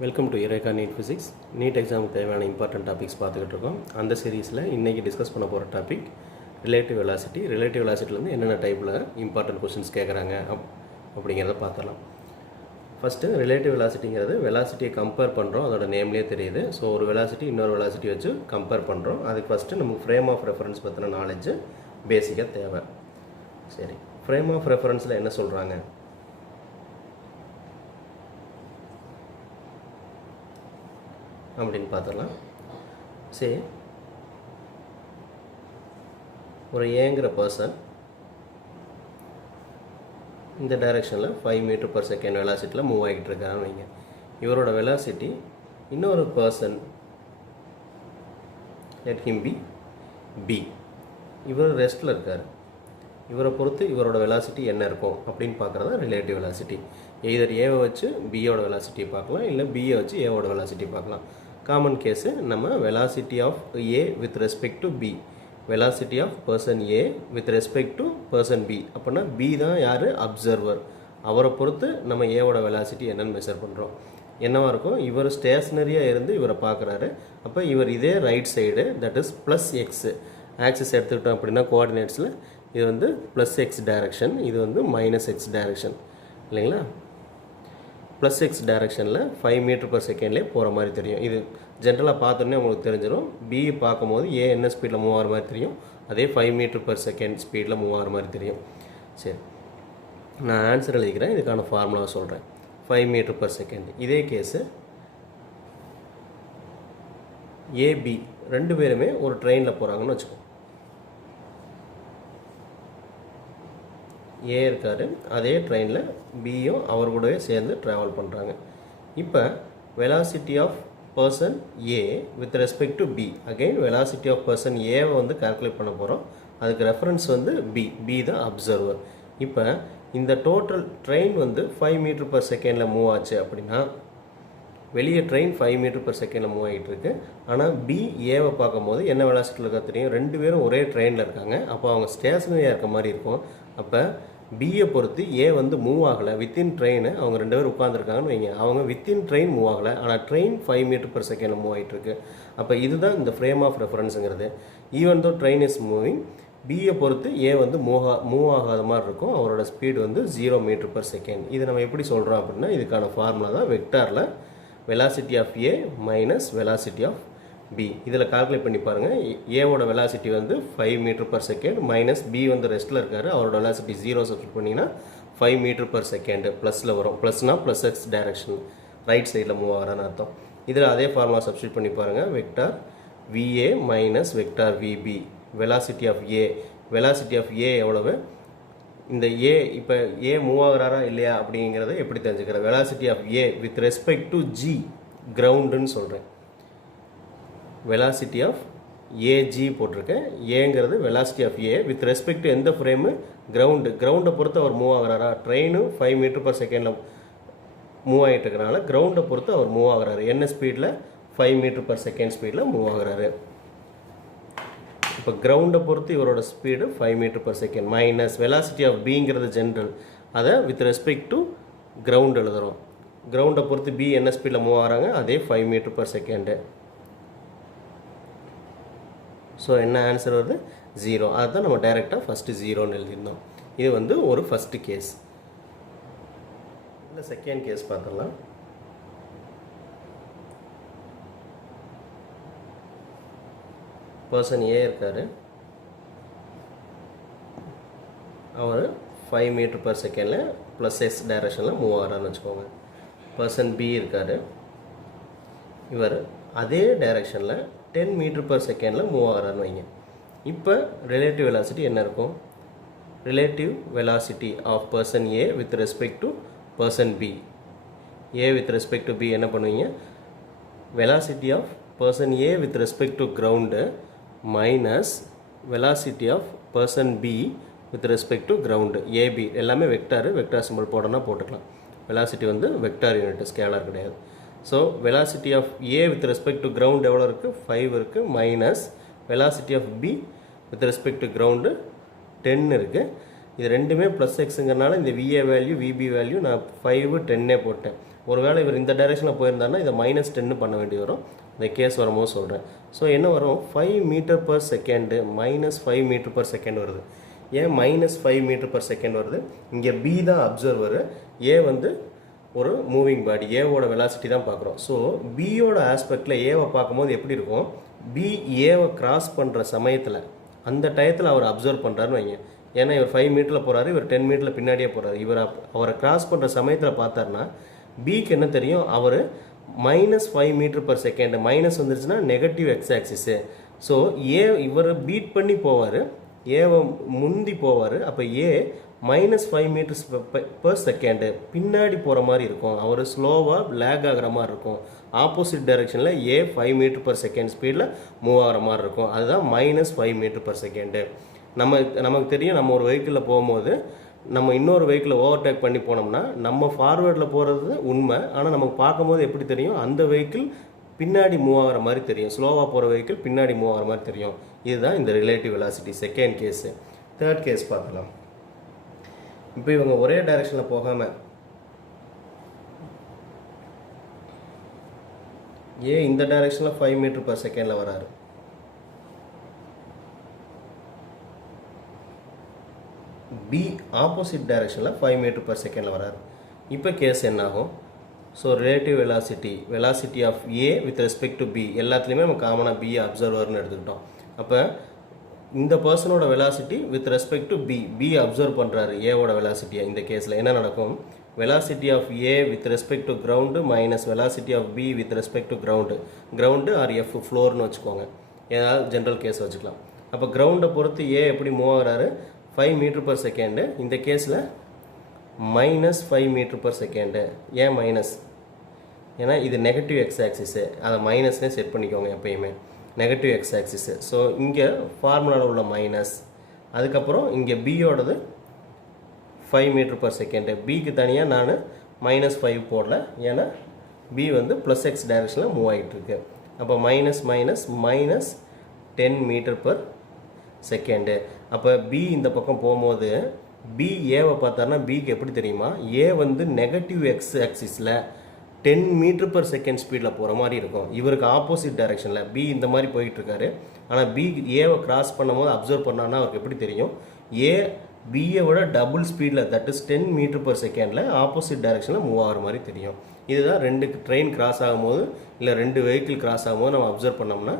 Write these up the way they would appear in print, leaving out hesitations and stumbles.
Welcome to EUREKA NEET Physics. NEET எக்ஸாமுக்கு தேவையான important topics பார்த்துக்கிட்டு இருக்கோம். அந்த சீரீஸில் இன்றைக்கி டிஸ்கஸ் பண்ண போகிற டாபிக் ரிலேட்டிவ் வெலாசிட்டி. ரிலேட்டிவ் வெலாசிட்டிலேருந்து என்னென்ன டைப்பில் இம்பார்ட்டன்ட் கொஸ்டின்ஸ் கேட்குறாங்க அப்படிங்கிறத பார்த்துடலாம். ஃபஸ்ட்டு ரிலேட்டிவ் வெலாசிட்டிங்கிறது வெலாசிட்டியை கம்பேர் பண்ணுறோம், அதோட நேம்லேயே தெரியுது. ஸோ ஒரு வெலாசிட்டி இன்னொரு வெலாசிட்டி வச்சு கம்பேர் பண்ணுறோம். அதுக்கு ஃபஸ்ட்டு நமக்கு ஃப்ரேம் ஆஃப் ரெஃபரன்ஸ் பற்றின நாலேஜ் பேசிக்காக தேவை. சரி, ஃப்ரேம் ஆஃப் ரெஃபரன்ஸில் என்ன சொல்கிறாங்க அப்படின்னு பார்த்துடலாம். சரி, ஒரு ஏங்கிற பர்சன் இந்த டைரெக்ஷனில் 5 மீட்டர் பர் செகண்ட் வெலாசிட்டியில் மூவ் ஆகிட்டு இருக்கான்னு வைங்க. இவரோட வெலாசிட்டி இன்னொரு பர்சன் லெட் ஹிம் பி. இவர் ரெஸ்ட்டில் இருக்கார். இவரை பொறுத்து இவரோட வெலாசிட்டி என்ன இருக்கும் அப்படின்னு பார்க்குறது தான் ரிலேட்டிவ் வெலாசிட்டி. எய்தர் ஏவை வச்சு பியோட வெலாசிட்டியை பார்க்கலாம், இல்லை பியை வச்சு ஏவோட வெலாசிட்டி பார்க்கலாம். காமன் கேஸு நம்ம velocity of A with respect to B, velocity of person A with respect to person B. அப்படின்னா பி தான் யார்? அப்சர்வர். அவரை பொறுத்து நம்ம ஏவோட வெலாசிட்டி என்னென்னு மெஷர் பண்ணுறோம். என்னவாக இருக்கும்? இவர் ஸ்டேஷ்னரியாக இருந்து இவரை பார்க்குறாரு. அப்போ இவர் இதே right side, that is plus x axis எடுத்துக்கிட்டோம் அப்படின்னா கோஆர்டினேட்ஸில் இது வந்து ப்ளஸ் எக்ஸ் டைரக்ஷன், இது வந்து மைனஸ் எக்ஸ் டைரக்ஷன் இல்லைங்களா? ப்ளஸ் எக்ஸ் டைரக்ஷனில் 5 மீட்டர் பர் செகண்ட்லேயே போகிற மாதிரி தெரியும். இது ஜென்ரலாக பார்த்தோன்னே உங்களுக்கு தெரிஞ்சிடும். பி பார்க்கும்போது ஏ என்ன ஸ்பீடில் மூவ் ஆகிற மாதிரி தெரியும், அதே 5 மீட்டர் பர் செகண்ட் ஸ்பீடில் மூவ் ஆகிற மாதிரி தெரியும். சரி, நான் ஆன்சர் எழுதிக்கிறேன், இதுக்கான ஃபார்முலாவை சொல்கிறேன். 5 மீட்டர் பர் செகண்ட். இதே கேஸு ஏபி ரெண்டு பேருமே ஒரு ட்ரெயினில் போகிறாங்கன்னு வச்சுக்கோங்க. ஏ இருக்கார், அதே ட்ரெயினில் பியும் அவர் கூடவே சேர்ந்து ட்ராவல் பண்ணுறாங்க. இப்போ velocity of person A with respect to B, again velocity of person ஏவை வந்து கால்குலேட் பண்ண போகிறோம். அதுக்கு ரெஃபரன்ஸ் வந்து பி தான் அப்சர்வர். இப்போ இந்த டோட்டல் ட்ரெயின் வந்து 5 மீட்டர் பர் செகண்டில் மூவ் ஆச்சு அப்படின்னா வெளியே ட்ரெயின் 5 மீட்டர் பர் செகண்டில் மூவ் ஆகிட்டு இருக்கு. ஆனால் பி ஏவை பார்க்கும்போது என்ன வெலாசிட்டியில் இருக்கா தெரியும், ரெண்டு பேரும் ஒரே ட்ரெயினில் இருக்காங்க. அப்போ அவங்க ஸ்டேஷனரியாக இருக்க மாதிரி இருக்கும். அப்போ பியை பொறுத்து ஏ வந்து மூவ் ஆகலை, வித்தின் ட்ரெயின் அவங்க ரெண்டு பேரும் உட்காந்துருக்காங்கன்னு வைங்க. அவங்க வித்தின் ட்ரெயின் மூவ் ஆகலை, ஆனால் ட்ரெயின் 5 மீட்டர் பர் செகண்டில் மூவ் ஆகிட்டுருக்கு. அப்போ இதுதான் இந்த ஃப்ரேம் ஆஃப் ரெஃபரன்ஸுங்கிறது. Even though train is moving, பியை பொறுத்து ஏ வந்து மூவ் ஆகாத மாதிரி இருக்கும். அவரோட ஸ்பீடு வந்து 0 மீட்டர் பர் செகண்ட். இது நம்ம எப்படி சொல்கிறோம் அப்படின்னா இதுக்கான ஃபார்முலா தான் வெக்டாரில் velocity of A minus velocity of B. இதில் கால்குலேட் பண்ணி பாருங்கள். ஏவோட வெலாசிட்டி வந்து 5 metre per second minus B வந்து ரெஸ்ட்டில் இருக்கார், அவரோட வெலாசிட்டி 0 சப்ஸ்டிட் பண்ணிங்கன்னா 5 மீட்டர் பர் செகண்ட் ப்ளஸில் வரும். ப்ளஸ்னால் ப்ளஸ் எக்ஸ் டைரக்ஷன், ரைட் சைடில் மூவ் ஆகிறான்னு அர்த்தம். இதில் அதே ஃபார்முலா சப்ஸ்டிட் பண்ணி பாருங்கள். Vector VA minus vector VB. Velocity of A, velocity of A எவ்வளவு? இந்த ஏ இப்போ ஏ மூவ் ஆகிறாரா இல்லையா அப்படிங்கிறத எப்படி தெரிஞ்சுக்கிறேன்? Velocity of A with respect to G, கிரவுண்டுன்னு சொல்கிறேன். வெலாசிட்டி ஆஃப் ஏஜி போட்டிருக்கேன். ஏங்கிறது velocity of A with respect to எந்த ஃப்ரேமு? கிரவுண்டை பொறுத்து அவர் மூவ் ஆகிறாரா? ட்ரெயினு 5 மீட்டர் பர் செகண்டில் மூவ் ஆகிட்டு இருக்கிறனால கிரவுண்டை பொறுத்து அவர் மூவ் ஆகிறாரு. என்ன ஸ்பீடில்? 5 மீட்டர் பர் செகண்ட் ஸ்பீடில் மூவ் ஆகிறாரு. இப்போ கிரவுண்டை பொறுத்து இவரோட speed 5 metre per second minus velocity of பிங்கிறது ஜென்ரல், அதை வித் ரெஸ்பெக்ட் டு கிரவுண்ட் எழுதுகிறோம். கிரவுண்டை பொறுத்து பி என்ன ஸ்பீடில் மூவ் ஆகிறாங்க, அதே 5 மீட்டர் பர் செகண்டு. ஸோ என்ன ஆன்சர் வருது? 0. அதுதான் நம்ம டைரெக்டாக ஃபஸ்ட்டு 0ன்னு எழுதியிருந்தோம். இது வந்து ஒரு ஃபஸ்ட்டு கேஸ். இல்லை செகண்ட் கேஸ் பார்த்துடலாம். பர்சன் ஏ இருக்கார், அவர் 5 மீட்டர் பர் செகண்டில் ப்ளஸ் எஸ் டைரக்ஷனில் மூவ் ஆகிறான்னு வச்சுக்கோங்க. பர்சன் பி இருக்கார், இவர் அதே டைரக்ஷனில் 10 மீட்டர் பர் செகண்டில் மூவ் ஆகிறான்னு வைங்க. இப்போ ரிலேட்டிவ் வெலாசிட்டி என்ன இருக்கும்? Relative velocity of person A with respect to person B. A with respect to B என்ன பண்ணுவீங்க? Velocity of person A with respect to ground minus velocity of person B with respect to ground. AB எல்லாமே vector simple போடணும்னா போட்டுக்கலாம். Velocity வந்து vector unit, scalar கிடையாது. So velocity of A with respect to ground எவ்வளோ இருக்குது? 5 இருக்குது, minus velocity of B with respect to ground 10 இருக்குது. இது ரெண்டுமே ப்ளஸ் எக்ஸுங்கிறனால இந்த விஏ வேல்யூ விபி வேல்யூ நான் 5 10 போட்டேன். ஒருவேளை இவர் இந்த டைரெக்ஷனில் போயிருந்தாருன்னா இதை -10 பண்ண வேண்டி வரும். இந்த கேஸ் வரும்போது சொல்கிறேன். ஸோ என்ன வரும், 5 மீட்டர்/செகண்டு -5 மீட்டர்/செகண்ட் வருது. ஏன் -5 மீட்டர்/செகண்ட் வருது? இங்கே பி தான் அப்சர்வர், ஏ வந்து ஒரு மூவிங் பாடி, ஏவோட வெலாசிட்டி தான் பார்க்குறோம். ஸோ பியோட ஆஸ்பெக்டில் ஏவை பார்க்கும்போது எப்படி இருக்கும், பி ஏவை கிராஸ் பண்ணுற சமயத்தில் அந்த டயத்தில் அவர் அப்சர்வ் பண்ணுறாருன்னு வைங்க. ஏன்னா இவர் 5 மீட்டரில் போகிறாரு, இவர் 10 மீட்டரில் பின்னாடியே போகிறாரு. அவரை கிராஸ் பண்ணுற சமயத்தில் பார்த்தாருன்னா பிக்கு என்ன தெரியும், அவர் -5 மீட்டர்/செகண்ட், மைனஸ் வந்துருச்சுன்னா நெகட்டிவ் எக்ஸ் ஆக்சிஸு. ஸோ இவர் பீட் பண்ணி போவார், ஏவை முந்தி போவார். அப்போ ஏ -5 மீட்டர்ஸ்/செகண்டு பின்னாடி போகிற மாதிரி இருக்கும். அவர் ஸ்லோவாக லேக் ஆகிற மாதிரி இருக்கும். ஆப்போசிட் டைரெக்ஷனில் ஏ 5 மீட்டர்/செகண்ட் ஸ்பீடில் மூவ் ஆகிற மாதிரி இருக்கும். அதுதான் -5 மீட்டர்/செகண்டு. நமக்கு தெரியும், நம்ம ஒரு வெஹிக்கிளில் போகும்போது நம்ம இன்னொரு வெஹிக்கிளை ஓவர்டேக் பண்ணி போனோம்னா நம்ம ஃபார்வேர்டில் போகிறது உண்மை. ஆனால் நமக்கு பார்க்கும்போது எப்படி தெரியும், அந்த வெஹிக்கிள் பின்னாடி மூவ் ஆகிற மாதிரி தெரியும். ஸ்லோவாக போகிற வெஹிக்கிள் பின்னாடி மூவ் ஆகிற மாதிரி தெரியும். இதுதான் இந்த relative velocity second case. Third case பார்க்கலாம். இப்போ இவங்க ஒரே டைரெக்ஷனில் போகாமல் ஏ இந்த டைரெக்ஷனில் 5 மீட்டர்/செகண்டில் வராரு, பி ஆப்போசிட் டைரெக்ஷனில் 5 மீட்டர்/செகண்டில் வராரு. இப்போ கேஸ் என்ன ஆகும், so relative velocity of A with respect to B எல்லாத்துலேயுமே நம்ம காமனாக பி அப்சர்வர்னு எடுத்துக்கிட்டோம். அப்போ இந்த பர்சனோட velocity with respect to B observe பண்ணுறாரு ஏவோட வெலாசிட்டியை. இந்த கேஸில் என்ன நடக்கும், velocity of A with respect to ground minus velocity of B with respect to ground or F ஃப்ளோர்னு வச்சுக்கோங்க, ஏதாவது ஜென்ரல் கேஸ் வச்சுக்கலாம். அப்போ கிரவுண்டை பொறுத்து ஏ எப்படி மூவ் ஆகிறாரு, 5 மீட்டர்/செகண்டு. இந்த கேஸில் -5 மீட்டர்/செகண்டு. ஏன் மைனஸ், ஏன்னா இது நெகட்டிவ் எக்ஸ் ஆக்சிஸு, அதை மைனஸ்னே செட் பண்ணிக்கோங்க எப்பயுமே, நெகட்டிவ் எக்ஸ் ஆக்சிஸு. ஸோ இங்கே ஃபார்முலாவில் உள்ள மைனஸ், அதுக்கப்புறம் இங்கே பியோடது 5 மீட்டர்/செகண்டு. பிக்கு தனியாக நான் -5 போடல, ஏன்னா பி வந்து +x டைரெக்ஷனில் மூவ் ஆகிட்டுருக்கு. அப்போ -10 மீட்டர்/செகண்டு. அப்போ பி இந்த பக்கம் போகும்போது பி ஏவை பார்த்தாருன்னா பிக்கு எப்படி தெரியுமா, ஏ வந்து நெகட்டிவ் எக்ஸ் ஆக்சிஸில் 10 மீட்டர்/செகண்ட் ஸ்பீடில் போகிற மாதிரி இருக்கும். இவருக்கு ஆப்போசிட் டைரெக்ஷனில் பி இந்த மாதிரி போயிட்டுருக்காரு. ஆனால் பி ஏவை கிராஸ் பண்ணும்போது அப்சர்வ் பண்ணான்னா அவருக்கு எப்படி தெரியும், ஏ பியை விட டபுள் ஸ்பீடில், தட் இஸ் 10 மீட்டர்/செகண்டில் ஆப்போசிட் டைரெக்ஷனில் மூவ் ஆகிற மாதிரி தெரியும். இதுதான் 2 ட்ரெயின் கிராஸ் ஆகும்போது இல்லை 2 வெஹிக்கிள் கிராஸ் ஆகும்போது நம்ம அப்சர்வ் பண்ணோம்னா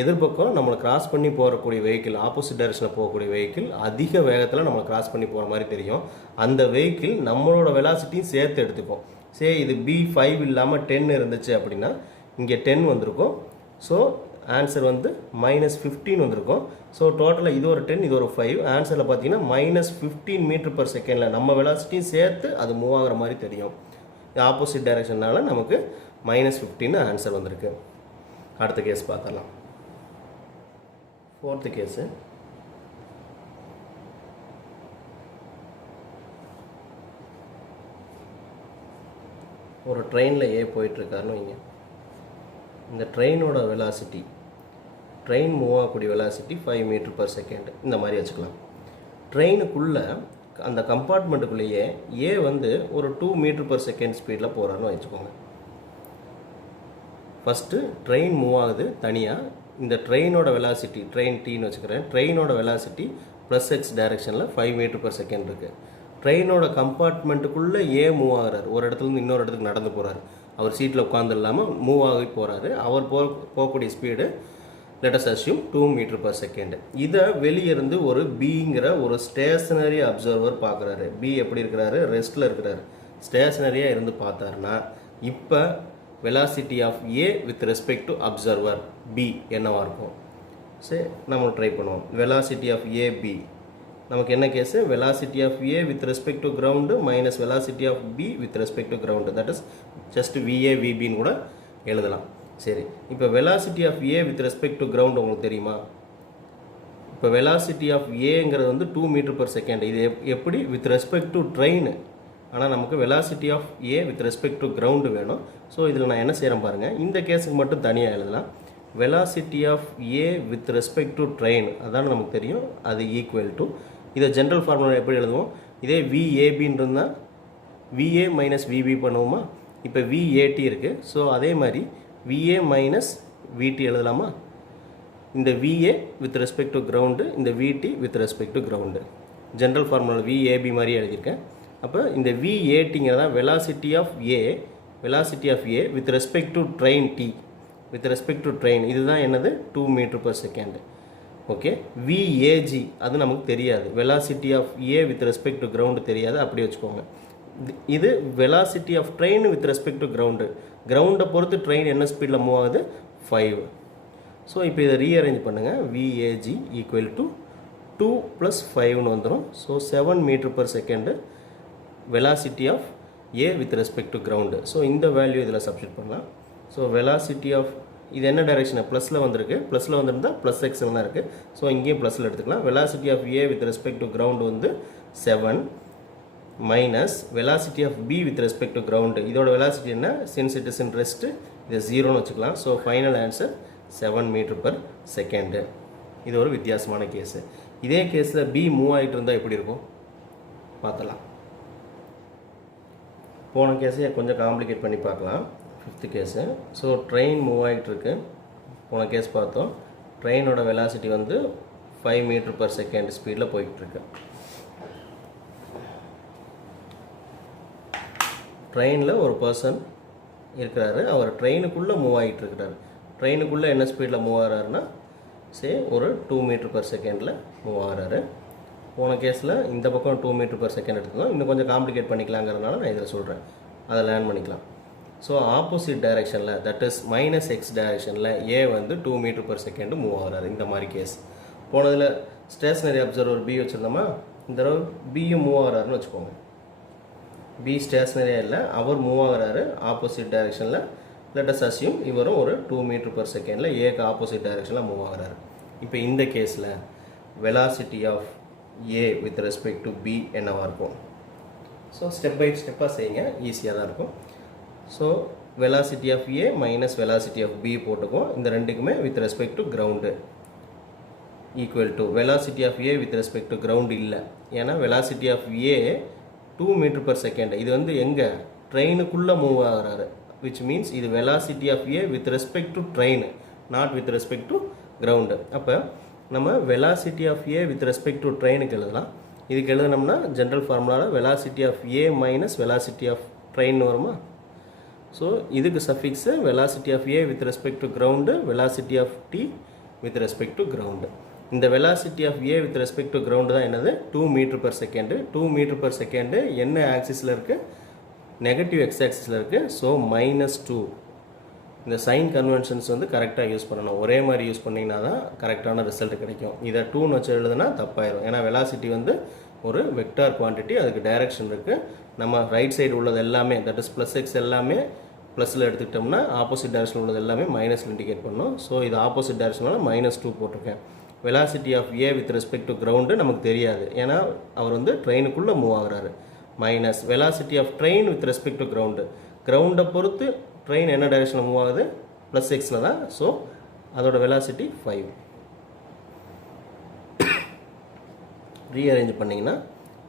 எதிர்பக்கம் நம்மளை கிராஸ் பண்ணி போகக்கூடிய வெஹிக்கிள், ஆப்போசிட் டைரெக்ஷனில் போகக்கூடிய வெஹிக்கிள் அதிக வேகத்தில் நம்மளை கிராஸ் பண்ணி போகிற மாதிரி தெரியும். அந்த வெஹிக்கிள் நம்மளோட வெலாசிட்டியும் சேர்த்து எடுத்துக்கும். சரி, இது B5 இல்லாமல் 10 இருந்துச்சு அப்படின்னா இங்கே 10 வந்திருக்கும். ஸோ ஆன்சர் வந்து -15 வந்திருக்கும். ஸோ டோட்டலாக இது ஒரு 10, இது ஒரு 5. ஆன்சரில் பார்த்தீங்கன்னா -15 மீட்டர்/செகண்டில் நம்ம வெலாசிட்டியும் சேர்த்து அது மூவ் ஆகிற மாதிரி தெரியும். ஆப்போசிட் டைரெக்ஷனால நமக்கு -15 ஆன்சர் வந்திருக்கு. அடுத்த கேஸ் பார்க்கலாம். ஃபோர்த்து கேஸு, ஒரு ட்ரெயினில் ஏ போயிட்டுருக்காருன்னு வைங்க. இந்த ட்ரெயினோட வெலாசிட்டி, ட்ரெயின் மூவ் ஆகக்கூடிய வெலாசிட்டி 5 மீட்டர்/செகண்ட் இந்த மாதிரி வச்சுக்கலாம். ட்ரெயினுக்குள்ளே அந்த கம்பார்ட்மெண்ட்டுக்குள்ளேயே ஏ வந்து ஒரு 2 மீட்டர்/செகண்ட் ஸ்பீடில் போகிறாருன்னு வச்சுக்கோங்க. ஃபஸ்ட்டு ட்ரெயின் மூவ் ஆகுது தனியாக. இந்த ட்ரெயினோட வெலாசிட்டி, ட்ரெயின் டீன்னு வச்சுக்கிறேன், ட்ரெயினோட வெலாசிட்டி +x டைரெக்ஷனில் 5 மீட்டர்/செகண்ட் இருக்குது. ட்ரெயினோட கம்பார்ட்மெண்ட்டுக்குள்ளே ஏ மூவ் ஆகிறார், ஒரு இடத்துலேருந்து இன்னொரு இடத்துக்கு நடந்து போகிறார். அவர் சீட்டில் உட்காந்து இல்லாமல் மூவ் ஆகி போகிறாரு. அவர் போகக்கூடிய ஸ்பீடு லெட்டஸ் அஸ்யூம் 2 மீட்டர்/செகண்ட். இதை வெளியிருந்து ஒரு பிங்கிற ஒரு ஸ்டேஷனரி அப்சர்வர் பார்க்குறாரு. பி எப்படி இருக்கிறாரு, ரெஸ்ட்டில் இருக்கிறாரு. ஸ்டேஷனரியாக இருந்து பார்த்தாருன்னா இப்போ velocity of A with respect to observer B என்னவாக இருக்கும். சரி, நம்ம ட்ரை பண்ணுவோம். வெலாசிட்டி ஆஃப் ஏ பி, நமக்கு என்ன case, velocity of A with respect to ground minus velocity of B with respect to ground, that is just VA விபின்னு கூட எழுதலாம். சரி, இப்போ velocity of A with respect to ground உங்களுக்கு தெரியுமா? இப்போ வெலாசிட்டி ஆஃப் ஏங்கிறது வந்து 2 மீட்டர்/செகண்ட். இது எப்படி வித் ரெஸ்பெக்ட் டு ட்ரெயின், ஆனால் நமக்கு velocity of A with respect to ground வேணும். ஸோ இதில் நான் என்ன செய்கிறேன் பாருங்கள், இந்த கேஸுக்கு மட்டும் தனியாக எழுதலாம். Velocity of A with respect to train அதான் நமக்கு தெரியும், அது ஈக்குவல் டு, இதை ஜென்ரல் ஃபார்முலா எப்படி எழுதுவோம், இதே விஏபின்னு இருந்தால் விஏ மைனஸ் விபி பண்ணுவோமா, இப்போ VAT இருக்குது. ஸோ அதே மாதிரி VA மைனஸ் VT எழுதலாமா? இந்த VA with respect to ground, இந்த VT with respect to ground. General formula VAB மாதிரி எழுதியிருக்கேன். அப்போ இந்த VATங்கிறதா velocity of A with respect to train T, with respect to train, இதுதான் என்னது 2 மீட்டர்/செகண்ட். ஓகே, VAG அது நமக்கு தெரியாது. Velocity of A with respect to ground தெரியாது, அப்படி வச்சுக்கோங்க. இது velocity of train with respect to ground. கிரவுண்டை பொறுத்து ட்ரெயின் என்ன ஸ்பீடில் மூவ் ஆகுது? 5. ஸோ இப்போ இதை ரீஅரேஞ்ச் பண்ணுங்கள். VAG ஈக்குவல் டு 2 + 5ன்னு வந்துடும். So 7 metre second velocity of A with respect to ground. So இந்த வேல்யூ இதில் சப்ஸ்டிட் பண்ணலாம். ஸோ வெலாசிட்டி ஆஃப் இது என்ன டைரெக்ஷன்? ப்ளஸில் வந்திருக்கு. ப்ளஸில் வந்திருந்தால் +x தான் இருக்குது. ஸோ இங்கேயும் ப்ளஸில் எடுத்துக்கலாம். Velocity of A with respect to ground வந்து 7 minus velocity of B with respect to ground. இதோட வெலாசிட்டி என்ன? Since it is in rest, இது 0ன்னு வச்சுக்கலாம். So final answer 7 metre per second. இது ஒரு வித்தியாசமான கேஸு. இதே கேஸில் B மூவ் ஆகிட்டு இருந்தால் எப்படி இருக்கும் பார்த்தலாம். போன கேஸை கொஞ்சம் காம்ப்ளிகேட் பண்ணி பார்க்கலாம். 5th case. So train move ஆகிட்டுருக்கு. போன கேஸ் பார்த்தோம். ட்ரெயினோட வெலாசிட்டி வந்து 5 மீட்டர்/செகண்ட் ஸ்பீடில் போய்கிட்டுருக்கு. ட்ரெயினில் ஒரு பர்சன் இருக்கிறாரு. அவர் ட்ரெயினுக்குள்ளே மூவ் ஆகிட்டு இருக்கிறாரு. ட்ரெயினுக்குள்ளே என்ன ஸ்பீடில் மூவ் ஆகிறாருன்னா ஒரு 2 மீட்டர்/செகண்டில் மூவ் ஆகிறாரு. போன கேஸில் இந்த பக்கம் 2 மீட்டர்/செகண்ட் எடுத்துக்கலாம். இன்னும் கொஞ்சம் காம்ப்ளிகேட் பண்ணிக்கலாங்கிறதுனால நான் இதில் சொல்கிறேன், அதை லேர்ன் பண்ணிக்கலாம். ஸோ ஆப்போசிட் டைரெக்ஷனில், தட் இஸ் -x டைரெக்ஷனில் A வந்து 2 மீட்டர்/செகண்ட் மூவ் ஆகிறாரு. இந்த மாதிரி கேஸ். போனதில் ஸ்டேஷ்னரி அப்சர்வர் B வச்சுருந்தோமா, இந்த தடவை Bயும் மூவ் ஆகிறாருன்னு வச்சுக்கோங்க. B ஸ்டேஷ்னரியாக இல்லை, அவர் மூவ் ஆகிறாரு ஆப்போசிட் டைரெக்ஷனில். லெட் அஸ் அஸ்யூம் இவரும் ஒரு 2 மீட்டர்/செகண்டில் Aக்கு ஆப்போசிட் டைரெக்ஷனில் மூவ் ஆகிறாரு. இப்போ இந்த கேஸில் velocity of A with respect to B என்னவாக இருக்கும்? ஸோ ஸ்டெப் பை ஸ்டெப்பாக செய்யுங்க, ஈஸியாக தான் இருக்கும். So velocity of A minus velocity of B போட்டுக்குவோம். இந்த ரெண்டுக்குமே with respect to ground equal to velocity of A with respect to ground இல்லை. ஏன்னா வெலாசிட்டி ஆஃப் A 2 மீட்டர்/செகண்ட். இது வந்து எங்கே? ட்ரெயினுக்குள்ளே மூவ் ஆகிறாரு. which means இது velocity of A with respect to train, not with respect to ground. அப்போ நம்ம velocity of A with respect to trainக்கு எழுதலாம். இதுக்கு எழுதணும்னா ஜென்ரல் ஃபார்முலாவில் velocity of A minus velocity of train வருமா? ஸோ இதுக்கு suffix velocity of A with respect to ground, velocity of T with respect to ground. இந்த velocity of A with respect to ground தான் என்னது? 2 மீட்டர்/செகண்ட். 2 மீட்டர்/செகண்ட் என்ன ஆக்சிஸில் இருக்குது? Negative X ஆக்சிஸில் இருக்குது. So -2. இந்த sign conventions வந்து கரெக்டாக யூஸ் பண்ணணும். ஒரே மாதிரி யூஸ் பண்ணிங்கன்னா தான் கரெக்டான ரிசல்ட் கிடைக்கும். இதை 2ன்னு வச்சு எழுதுனா தப்பாயிரும். ஏன்னா வெலாசிட்டி வந்து ஒரு வெக்டார் குவான்டிட்டி, அதுக்கு டைரக்ஷன் இருக்குது. நம்ம ரைட் சைடு உள்ளது எல்லாமே, தட் இஸ் +x எல்லாமே ப்ளஸில் எடுத்துக்கிட்டோம்னா ஆப்போசிட் டைரக்ஷன் உள்ளது எல்லாமே மைனஸில் இண்டிகேட் பண்ணணும். ஸோ இது ஆப்போசிட் டைரக்ஷனால -2 போட்டிருக்கேன். Velocity of A with respect to ground நமக்கு தெரியாது, ஏன்னா அவர் வந்து ட்ரெயினுக்குள்ளே மூவ் ஆகுறாரு. Minus velocity of train with respect to ground. கிரவுண்டை பொறுத்து ட்ரெயின் என்ன டைரெக்ஷனில் மூவ் ஆகுது? +xல தான். ஸோ அதோட வெலாசிட்டி 5. ரீஅரேஞ்ச் பண்ணிங்கன்னா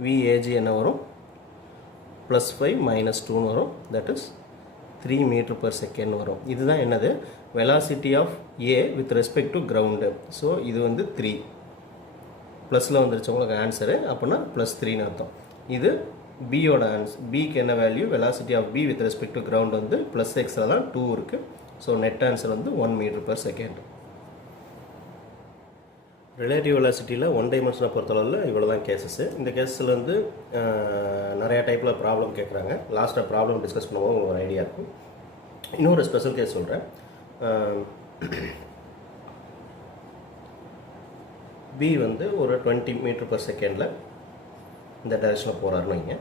VAG என்ன வரும்? +5 -2ன்னு வரும். தட் இஸ் 3 மீட்டர்/செகண்ட் வரும். இதுதான் என்னது? Velocity of A with respect to ground. So இது வந்து 3 ப்ளஸில் வந்துருச்சு உங்களுக்கு ஆன்சரு. அப்படின்னா +3ன்னு அர்த்தம். இது பியோட ஆன்சர். பிக்கு என்ன value? Velocity of B with respect to ground வந்து +xல தான் 2 இருக்குது. ஸோ நெட் ஆன்சர் வந்து 1 மீட்டர்/செகண்ட். ரிலேட்டிவ் வெலாசிட்டியில் 1 டைமென்ஷனை பொறுத்தளவில் இவ்வளோ தான் கேசஸ்ஸு. இந்த கேஸில் வந்து நிறையா டைப்பில் ப்ராப்ளம் கேட்குறாங்க. லாஸ்ட்டாக ப்ராப்ளம் டிஸ்கஸ் பண்ணும்போது உங்களுக்கு ஒரு ஐடியா இருக்கும். இன்னொரு ஸ்பெஷல் கேஸ் சொல்கிறேன். B வந்து ஒரு 20 மீட்டர்/செகண்டில் இந்த டைரெக்ஷனில் போகிறாருன்னு வைங்க.